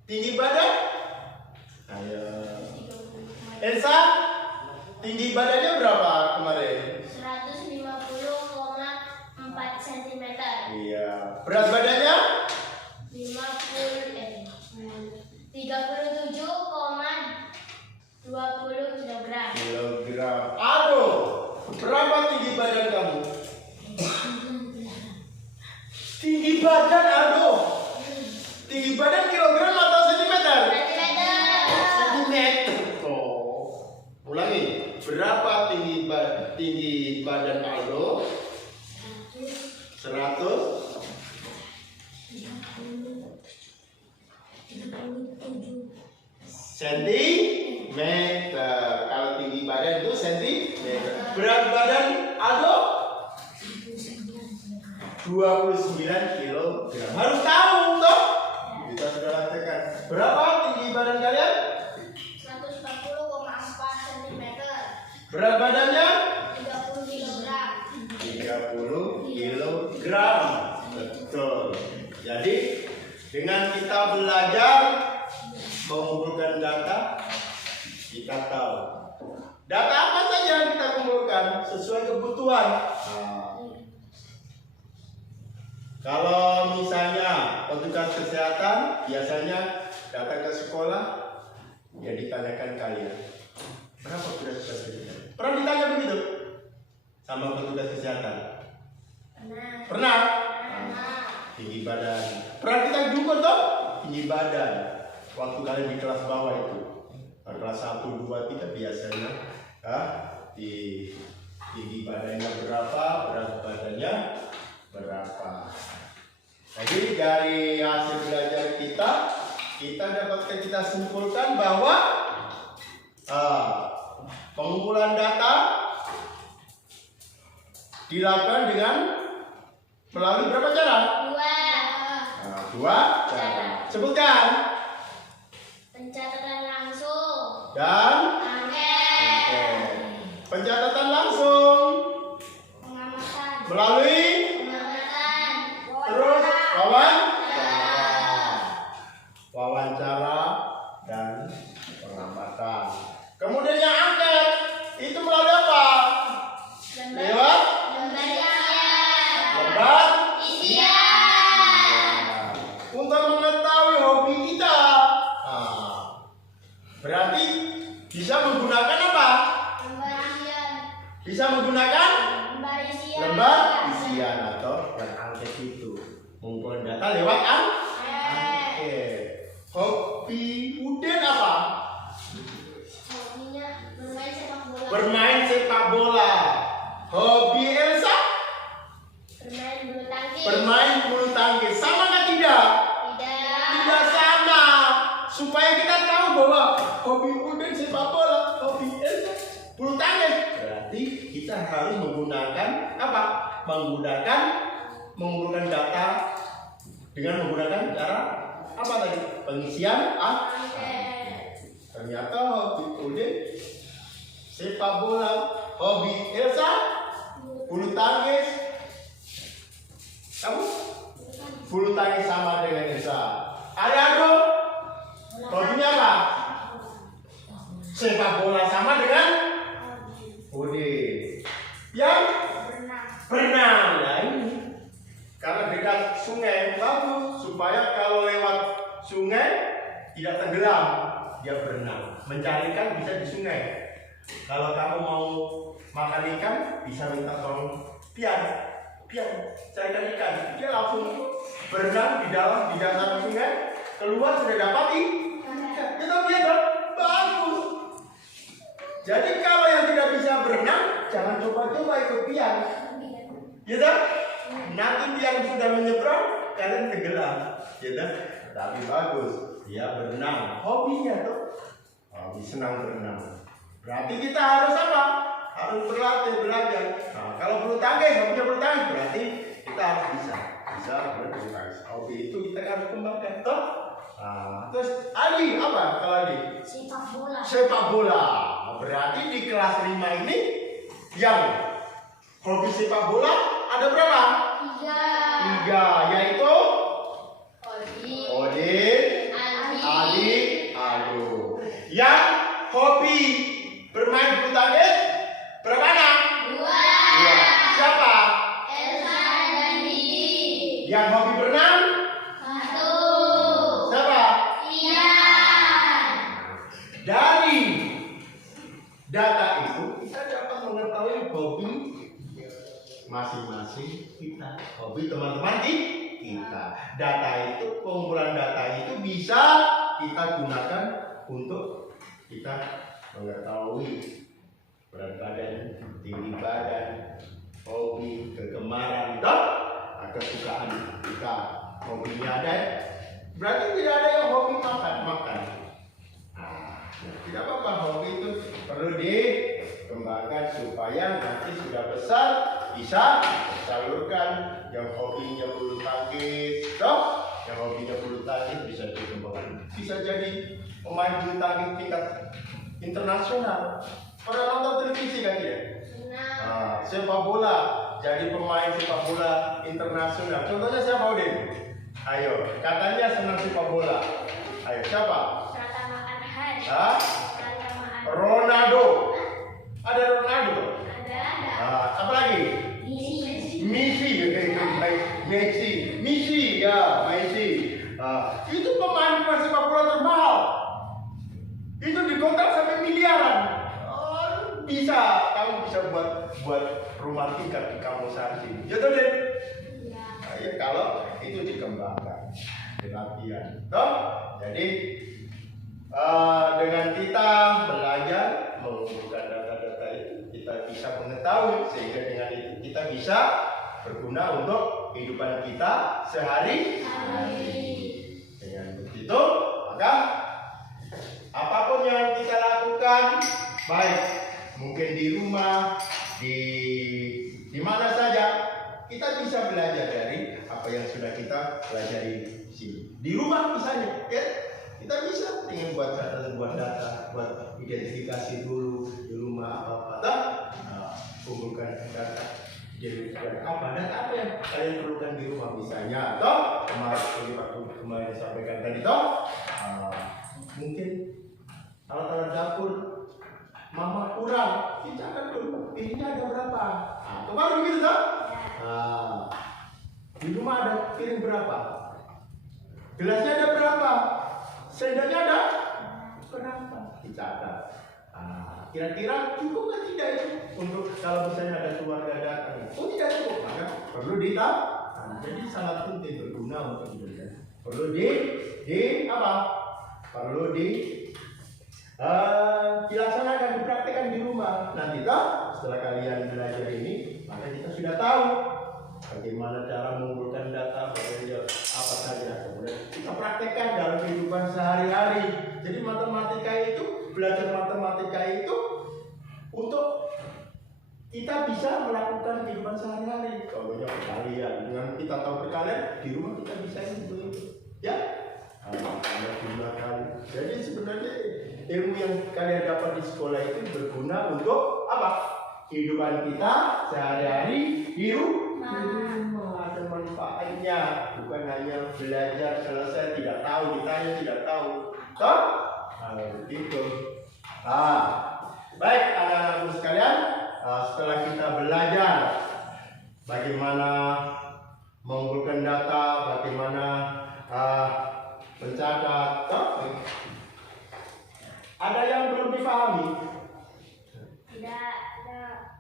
Tinggi badan? Ayo. Elsa, tinggi badannya berapa kemarin? 150,4 cm. Iya. Berat badannya? 37,20 kilogram. Kilogram. Aduh, berapa tinggi badan kamu? Tinggi badan, aduh. Tinggi badan kilogram atau sentimeter? Sentimeter. Oh. Ulangi. Berapa tinggi badan Aldo? 100 sentimeter. Kalau tinggi badan itu sentimeter. Berat badan Aldo? 29 kilogram. Harus tahu toh? Kita sudah lakukan. Berapa tinggi badan kalian? 140,4 cm. Berat badannya? 30 kilogram. 30 kilogram. Betul. Jadi dengan kita belajar mengumpulkan data, kita tahu data apa saja yang kita kumpulkan sesuai kebutuhan. Kalau misalnya petugas kesehatan biasanya datang ke sekolah, ya ditanyakan kalian berapa berat badan. Pernah ditanya begitu sama petugas kesehatan? Pernah? Tinggi badan. Pernah kita juga toh? Tinggi badan. Waktu kalian di kelas bawah itu, kelas 1, 2, 3 biasanya, di tinggi badannya berapa, berat badannya berapa. Jadi dari hasil belajar kita dapat kita simpulkan bahwa pengumpulan data dilakukan dengan melalui berapa cara? Dua cara. Sebutkan. Pencatatan langsung Dan angket. pencatatan langsung Pengamatan. melalui Pengamatan. terus wawancara dan pengamatan. Kemudian yang angket itu melalui apa? Lewat lembar isian. untuk mengetahui hobi kita. Berarti bisa menggunakan apa? Lembar isian. Bisa menggunakan Lembar isian. lembar isian atau yang angket itu mengumpulkan data lewat angket. Hobi Uden apa? Hobinya bermain sepak bola. Bermain sepak bola. Hobi Elsa? Bermain bulu tangkis. Bermain bulu tangkis. Sama nggak tidak? Tidak. Tidak sama. Supaya kita tahu bahwa hobi Uden sepak bola, hobi Elsa bulu tangkis. Berarti kita harus menggunakan apa? Mengumpulkan data dengan menggunakan cara apa tadi? Pengisian angket. Ternyata hobi Uden sepak bola, hobi Elsa bulu tangkis. Kamu? Bulu tangkis sama dengan Elsa. Ariado, hobinya apa? Sepak bola sama dengan Uden. Yang berenang. Nah ini karena dekat sungai bagus supaya kalau lewat sungai tidak tenggelam. Dia berenang. Mencari ikan bisa di sungai. Kalau kamu mau makan ikan, bisa minta tolong Pian, carikan ikan. Dia langsung berenang di dasar sungai, keluar sudah dapat ikan. Kita lihat dong, bagus. Jadi kalau yang tidak bisa berenang, jangan coba-coba ikut Pian. Gitu? Nanti Pian sudah menyeberang, kalian tenggelam. Gitu? Tapi bagus, dia berenang. Hobinya tuh, hobi senang berenang. Berarti kita harus apa? Harus berlatih, belajar. Nah, kalau bulu tangkis, hobinya bulu tangkis, berarti kita harus bisa bulu tangkis. Hobi itu kita harus kembangkan, toh. Nah, terus Adi apa? Kalau Adi? Sepak bola. Sepak bola. Berarti di kelas 5 ini yang hobi sepak bola ada berapa? 3, yaitu Odin, Ali, Ado. Yang hobi bermain bulu tangkis berapa anak? 2. Siapa? Elsa dan Didi. Yang hobi berenang? 1. Siapa? Ian. Dari data itu kita dapat mengetahui hobi masing-masing kita, hobi teman-teman kita. Data itu, pengumpulan data itu bisa kita gunakan untuk kita mengetahui berat badan, tinggi badan, hobi, kegemaran, kesukaan kita. Hobinya ada, berarti tidak ada yang hobi makan. Nah, tidak apa-apa, hobi itu perlu dikembangkan supaya nanti sudah besar bisa salurkan. Yang hobinya bulu tangkis, yang hobinya bulu tangkis bisa dikembangkan, bisa jadi pemain bulu tangkis tingkat internasional. Pernah nonton televisi kan dia? Sepak bola, jadi pemain sepak bola internasional. Contohnya siapa, Udin? Ayo, katanya senang sepak bola. Ayo, siapa? Pratama Arhan. Hah? Pratama Arhan. Ronaldo. Ada Ronaldo. Ada. Apa lagi? Messi. Itu pemain sepak bola termahal. Itu dikontrak sampai miliaran. Bisa, kamu bisa buat rumah tingkat di kampus sini. Gitu deh. Ya, kalau itu dikembangkan, dilatihan. Jadi dengan kita belajar mengumpulkan data-data itu, kita bisa mengetahui, sehingga dengan itu kita bisa berguna untuk kehidupan kita sehari-hari. Dengan begitu, maka apapun yang kita lakukan, baik mungkin di rumah, di mana saja, kita bisa belajar dari apa yang sudah kita pelajari di sini. Di rumah misalnya, ya, kita bisa dengan buat data, buat identifikasi dulu di rumah apa, kumpulkan data, identifikasi apa yang kalian perlukan di rumah misalnya, atau kemarin disampaikan tadi, mungkin alat-alat dapur mama kurang, kita akan dulu piringnya ada berapa? Kemarin begitu toh? Di rumah ada piring berapa? Gelasnya ada berapa? Sendoknya ada berapa? Dicatat. Kira-kira cukup kan tidak itu untuk kalau misalnya ada keluarga datang? Oh, tidak cukup, maka perlu ditahu. Jadi sangat penting, berguna untuk diberikan. Perlu dilaksanakan, dipraktekkan di rumah. Nanti setelah kalian belajar ini, maka kita sudah tahu bagaimana cara mengumpulkan data, apa saja. Kemudian kita praktekkan dalam kehidupan sehari-hari. Jadi belajar matematika itu untuk kita bisa melakukan kehidupan sehari-hari. Contohnya perkalian, dengan kita tahu perkalian di rumah kita bisa begitu, ya. Jadi sebenarnya ilmu yang kalian dapat di sekolah itu berguna untuk apa? Kehidupan kita sehari-hari di rumah. Ada manfaatnya, bukan hanya belajar selesai tidak tahu, ditanya tidak tahu. Begitu. Baik anak-anakku sekalian, setelah kita belajar bagaimana mengumpulkan data, bagaimana mencatat, Ada yang belum dipahami? Tidak.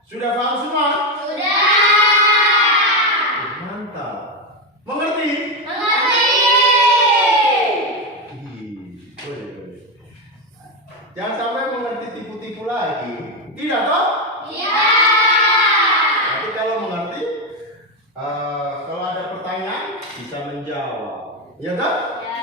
Sudah paham semua? Sudah. Mantap. Mengerti? Mengerti. Boleh. Jangan sampai mengerti tipu-tipu lagi. Tidak toh? Iya. Tapi kalau mengerti, kalau ada pertanyaan bisa menjawab. Iya toh? Ya.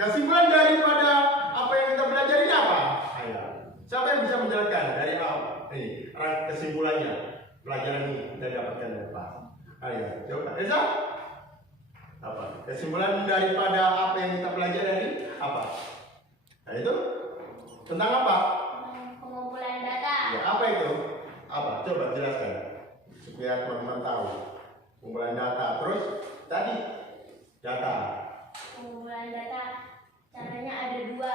Kesimpulan daripada apa yang kita belajar ini apa? Ayo. Siapa yang bisa menjelaskan dari awal? Ini kesimpulannya pelajaran ini kita dapatkan dari Pak. Ayo, coba. Reza? Apa? Kesimpulan daripada apa yang kita pelajari ini apa? Nah itu tentang apa? Pengumpulan data. Ya, apa itu? Apa? Coba jelaskan supaya teman-teman tahu. Pengumpulan data. Terus tadi data. Pengumpulan data caranya ada dua.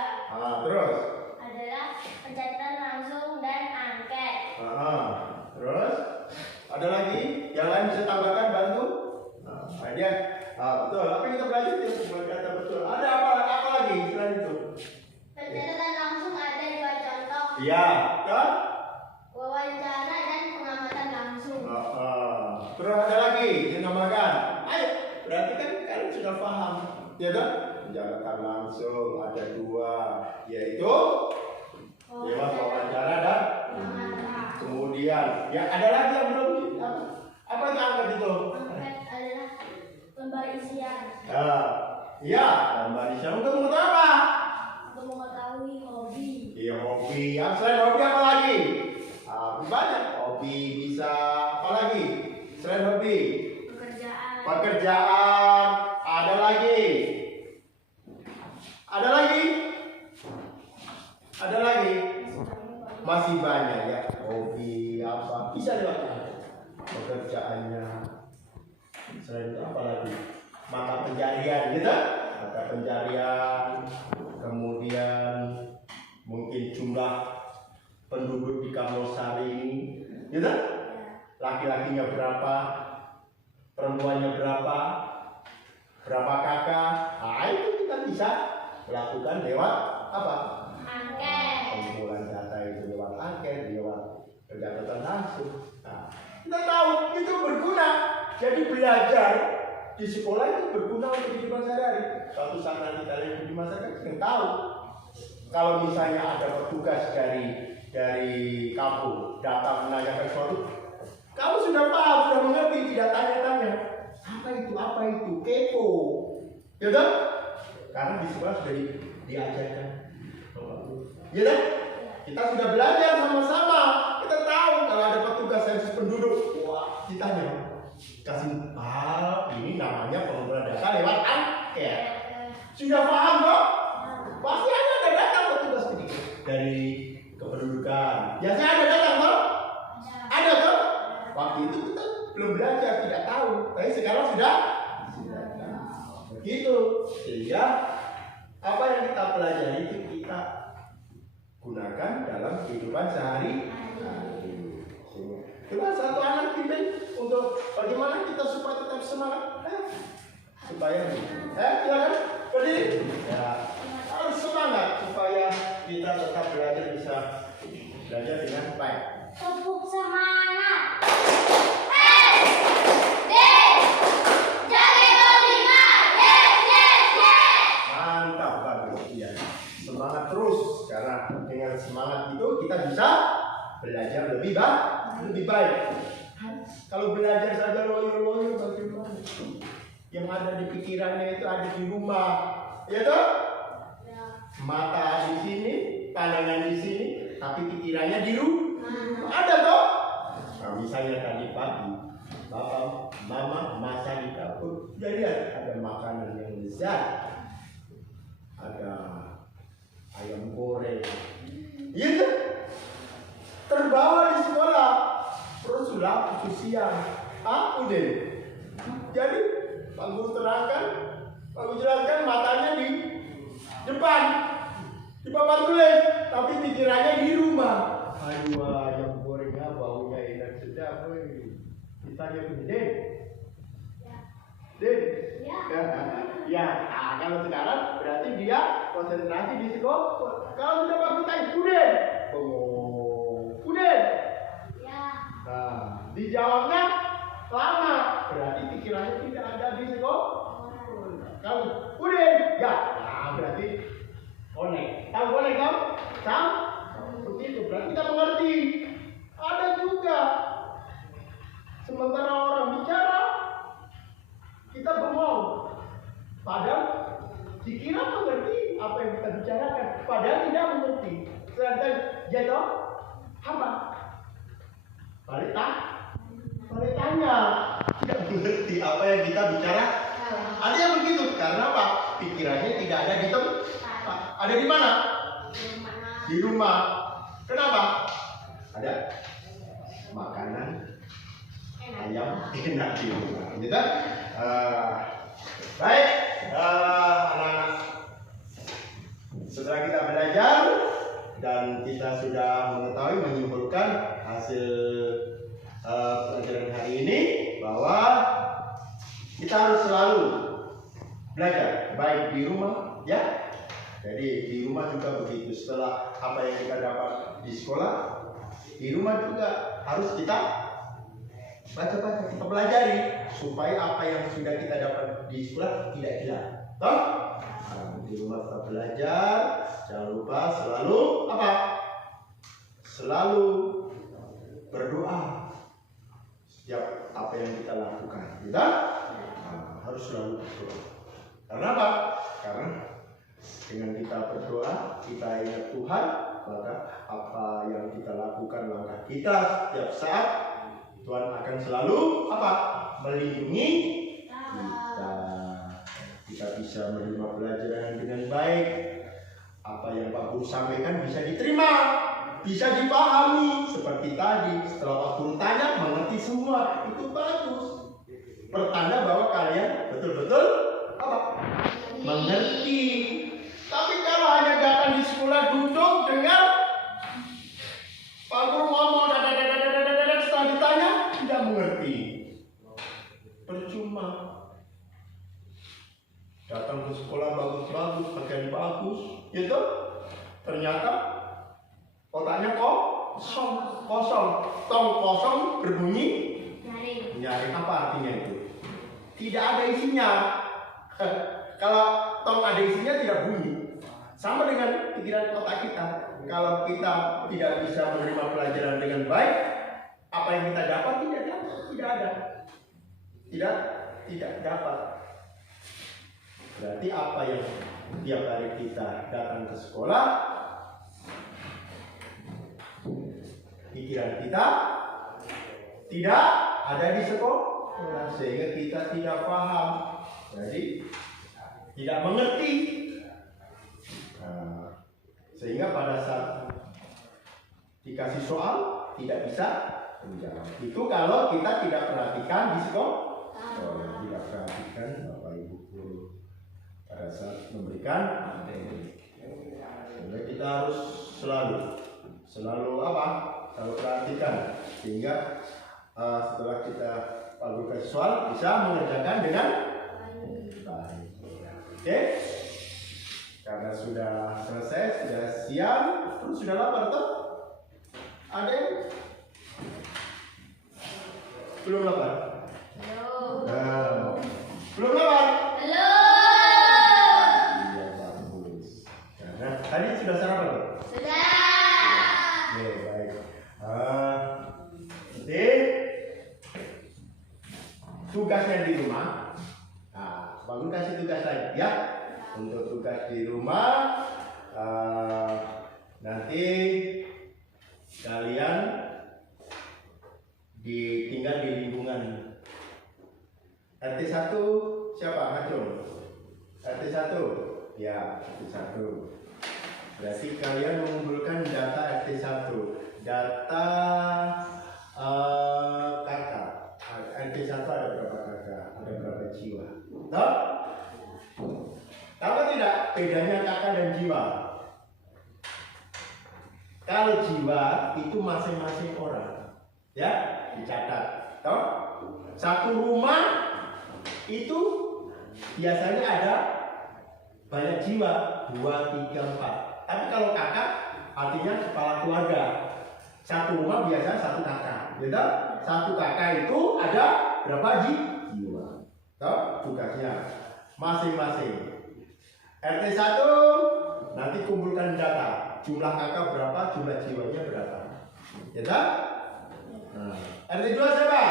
Terus? Adalah pencatatan langsung dan angket. Terus ada lagi yang lain bisa tambahkan bantu? Dia betul. Apa yang kita belajar itu pengumpulan data betul. Ada apa lagi selain itu? Pencatatan langsung ada dua contoh. Iya, kan? Wawancara dan pengamatan langsung. Terus ada lagi yang nambahkan. Ayo, berarti kan kalian sudah paham, ya kan? Penjelasan langsung ada dua, yaitu lewat wawancara dan kemudian ya ada lagi yang belum apa yang angkat itu? Angket adalah lembar isian Ya, gambar isian untuk mengetahui apa? untuk mengetahui hobi. Iya, hobi. Selain hobi apa lagi? Banyak hobi bisa apa lagi? Selain hobi, pekerjaan. Ada lagi. Masih banyak ya. Hobi apa? Bisa dilakukan. Pekerjaannya. Selain itu apa lagi? Mata pencarian, gitu? Mata pencarian. Kemudian mungkin jumlah penduduk di Kamlosari ini, gitu? Laki-lakinya berapa? Perempuannya berapa? Berapa kakak? Itu kita bisa lakukan lewat apa? Angket. Pengumpulan data itu lewat angket, lewat pencatatan langsung. Kita tahu itu berguna. Jadi belajar di sekolah itu berguna untuk kehidupan sehari-hari. Suatu saat nanti kalian di masyarakat sudah tahu. Kalau misalnya ada petugas dari kampung datang menanyakan sesuatu, kamu sudah paham, sudah mengerti, tidak tanya-tanya. Apa itu? Kepo. Ya kan? Karena di sekolah sudah diajarkan. Ya kan? Kita sudah belajar sama-sama. Kita tahu kalau ada petugas sensus penduduk, wah, kita kasih ini namanya pengumpulan data lewat angket. Sudah paham kok? Pasti ada datang petugas dari kependudukan. Biasanya ada datang kok? Ada kok? Waktu itu kita belum belajar, tidak tahu. Tapi sekarang sudah tahu. Begitu. Sehingga apa yang kita pelajari itu kita gunakan dalam kehidupan sehari-hari. Coba satu anak pimpin untuk bagaimana kita supaya tetap semangat. Supaya silakan berdiri. Ya, harus semangat supaya kita tetap bisa belajar dengan baik. Tepuk semangat. Mantap, bagus. Iya. Semangat terus karena dengan semangat itu kita bisa belajar lebih baik. Kalau belajar saja loyo-loyo bagaimana? Yang ada di pikirannya itu ada di rumah, ya toh? Mata di sini, pandangan di sini, tapi pikirannya di rumah. Ada toh? Nah, misalnya tadi pagi, bapak, mama masak di dapur, jadi ada makanan yang lezat, ada ayam goreng, gitu. Terbawa di sekolah, terus sudah siang, udah. Jadi Pak Guru terangkan, Pak Guru jelaskan matanya di depan, di papan tulis, tapi pikirannya di rumah. Aduh, ayam gorengnya baunya enak sedap, Ditanya ke Den. Den. Ya. Ya, nah, kalau sekarang berarti dia konsentrasi di sekolah. Kalau sudah bagus tanya, Udin. Oh, Udin. Ya. Nah, dijawabnya lama, berarti pikirannya tidak ada di sekolah. Kalau Udin, ya, nah berarti connect. Tahu connect kan? Tahu? Begitu, berarti kita mengerti. Ada juga. Sementara orang bicara, kita bengong. Padahal dikira mengerti apa yang kita bicarakan, padahal tidak mengerti. Sedangkan jatuh apa? Balik tanya, tidak mengerti apa yang kita bicara. Ada yang begitu, karena apa? Pikirannya tidak ada di tempat. Ada di mana? Di rumah. Kenapa? Ada makanan ayam enak di rumah. Gitu? Baik, anak-anak. Setelah kita belajar dan kita sudah mengetahui menyimpulkan hasil pelajaran hari ini bahwa kita harus selalu belajar baik di rumah, ya. Jadi di rumah juga begitu. Setelah apa yang kita dapat di sekolah, di rumah juga harus kita baca-baca, kita pelajari supaya apa yang sudah kita dapat di sekolah tidak hilang. Toh? Nah, di rumah kita belajar, jangan lupa selalu apa? Selalu berdoa setiap apa yang kita lakukan. Kita harus selalu berdoa. Karena apa? Karena dengan kita berdoa, kita ingat Tuhan, maka apa yang kita lakukan, langkah kita setiap saat, Tuhan akan selalu apa? Melindungi kita. Kita bisa menerima pelajaran dengan baik. Apa yang Pak Guru sampaikan bisa diterima, bisa dipahami. Seperti tadi, setelah Pak Guru tanya, mengerti semua. Itu bagus. Pertanda bahwa kalian betul-betul apa? Mengerti. Tapi kalau hanya datang di sekolah, duduk, dengar Pak Guru ngomong, setelah ditanya, tidak mengerti. Percuma. Datang ke sekolah bagus-bagus, pakaian bagus, gitu. Ternyata otaknya kosong. Tong kosong berbunyi nyaring. Apa artinya itu? Tidak ada isinya. Kalau tong ada isinya tidak bunyi. Sama dengan pikiran otak kita. Kalau kita tidak bisa menerima pelajaran dengan baik, apa yang kita dapat tidak ada. Tidak dapat. Berarti apa yang tiap hari kita datang ke sekolah, pikiran kita tidak ada di sekolah, sehingga kita tidak paham, jadi tidak mengerti. Sehingga pada saat dikasih soal tidak bisa menjawab. Itu kalau kita tidak perhatikan di sekolah. Tidak perhatikan Bapak Ibu guru pada saat memberikan materi. Sehingga kita harus selalu apa? Selalu perhatikan sehingga setelah kita Pak Guru kasih soal bisa mengerjakan dengan baik. Oke? Karena sudah selesai, sudah siang, terus sudah lapar toh? Ada yang belum lapar? Belum lapar? Iya, bagus. Karena tadi sudah sarapan toh? Sudah. Oke, baik. Jadi tugasnya di rumah. Nah, Pak Guru kasih tugas lagi ya. Untuk tugas di rumah nanti kalian tinggal di lingkungan RT 1 siapa? Ngacung? RT 1? Ya, RT 1. Berarti kalian mengumpulkan data RT 1. Data kakak. RT 1 ada berapa kakak? Ada berapa jiwa? Tahu? Tahu tidak bedanya kakak dan jiwa? Kalau jiwa itu masing-masing orang, ya dicatat. Tahu? Satu rumah itu biasanya ada banyak jiwa, 2, 3, 4. Tapi kalau kakak artinya kepala keluarga. Satu rumah biasa satu kakak, gitu? Satu kakak itu ada berapa jiwa? Toh, tugasnya masing-masing. RT 1 nanti kumpulkan data, jumlah kakak berapa, jumlah jiwanya berapa, ya toh? Nah, RT 2 siapa?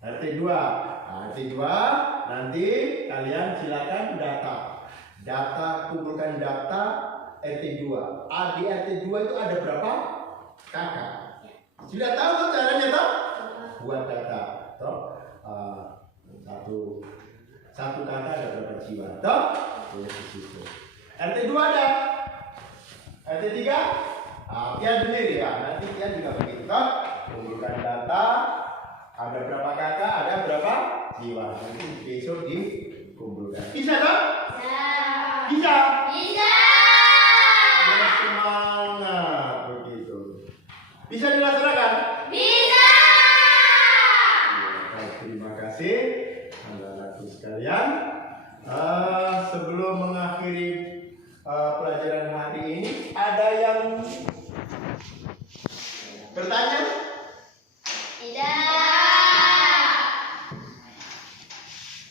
RT 2. Nah, RT 2 nanti kalian silakan data kumpulkan data RT 2. Di RT 2 itu ada berapa kakak? Sudah tahu tuh caranya toh? Buat data toh. Satu kakak ada berapa jiwa toh? Di situ. RT 2 ada. RT 3 Pian sendiri ya. Nanti Pian juga begitu toh. Kumpulkan data ada berapa kakak, ada berapa jiwa. Nanti besok dikumpulkan. Bisa toh? Bisa. Bisa. Semangat begitu. Bisa dilaksanakan? Bisa. Ya, terima kasih anak-anakku sekalian. Sebelum mengakhiri pelajaran hari ini, ada yang bertanya? Tidak.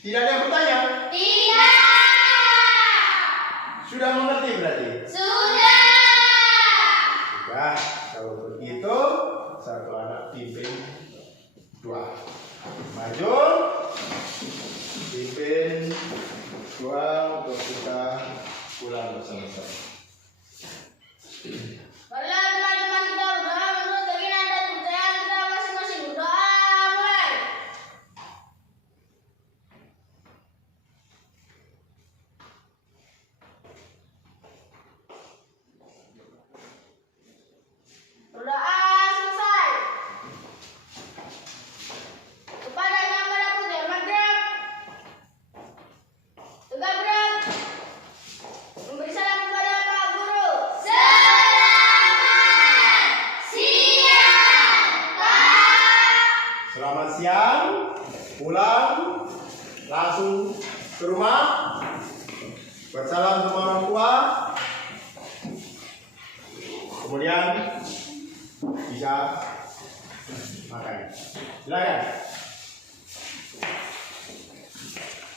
Tidak ada yang bertanya? Tidak. Sudah mengerti berarti? Sudah. Sudah, kalau begitu satu anak pimpin 2. Maju, pimpin 2 untuk kita pulang bersama-sama. Marilah teman-teman kita berdoa menurut keinginan dan kepercayaan kita masing-masing. Berdoa mulai. Berdoa selesai. Kepada Yang Maha Putih, hormat gerak. Tegak gerak. Memberi salam kepada Pak Guru. Selamat siang, Pak. Selamat siang, pulang langsung ke rumah. Bersalam sama orang tua. Kemudian bisa makan. Silakan.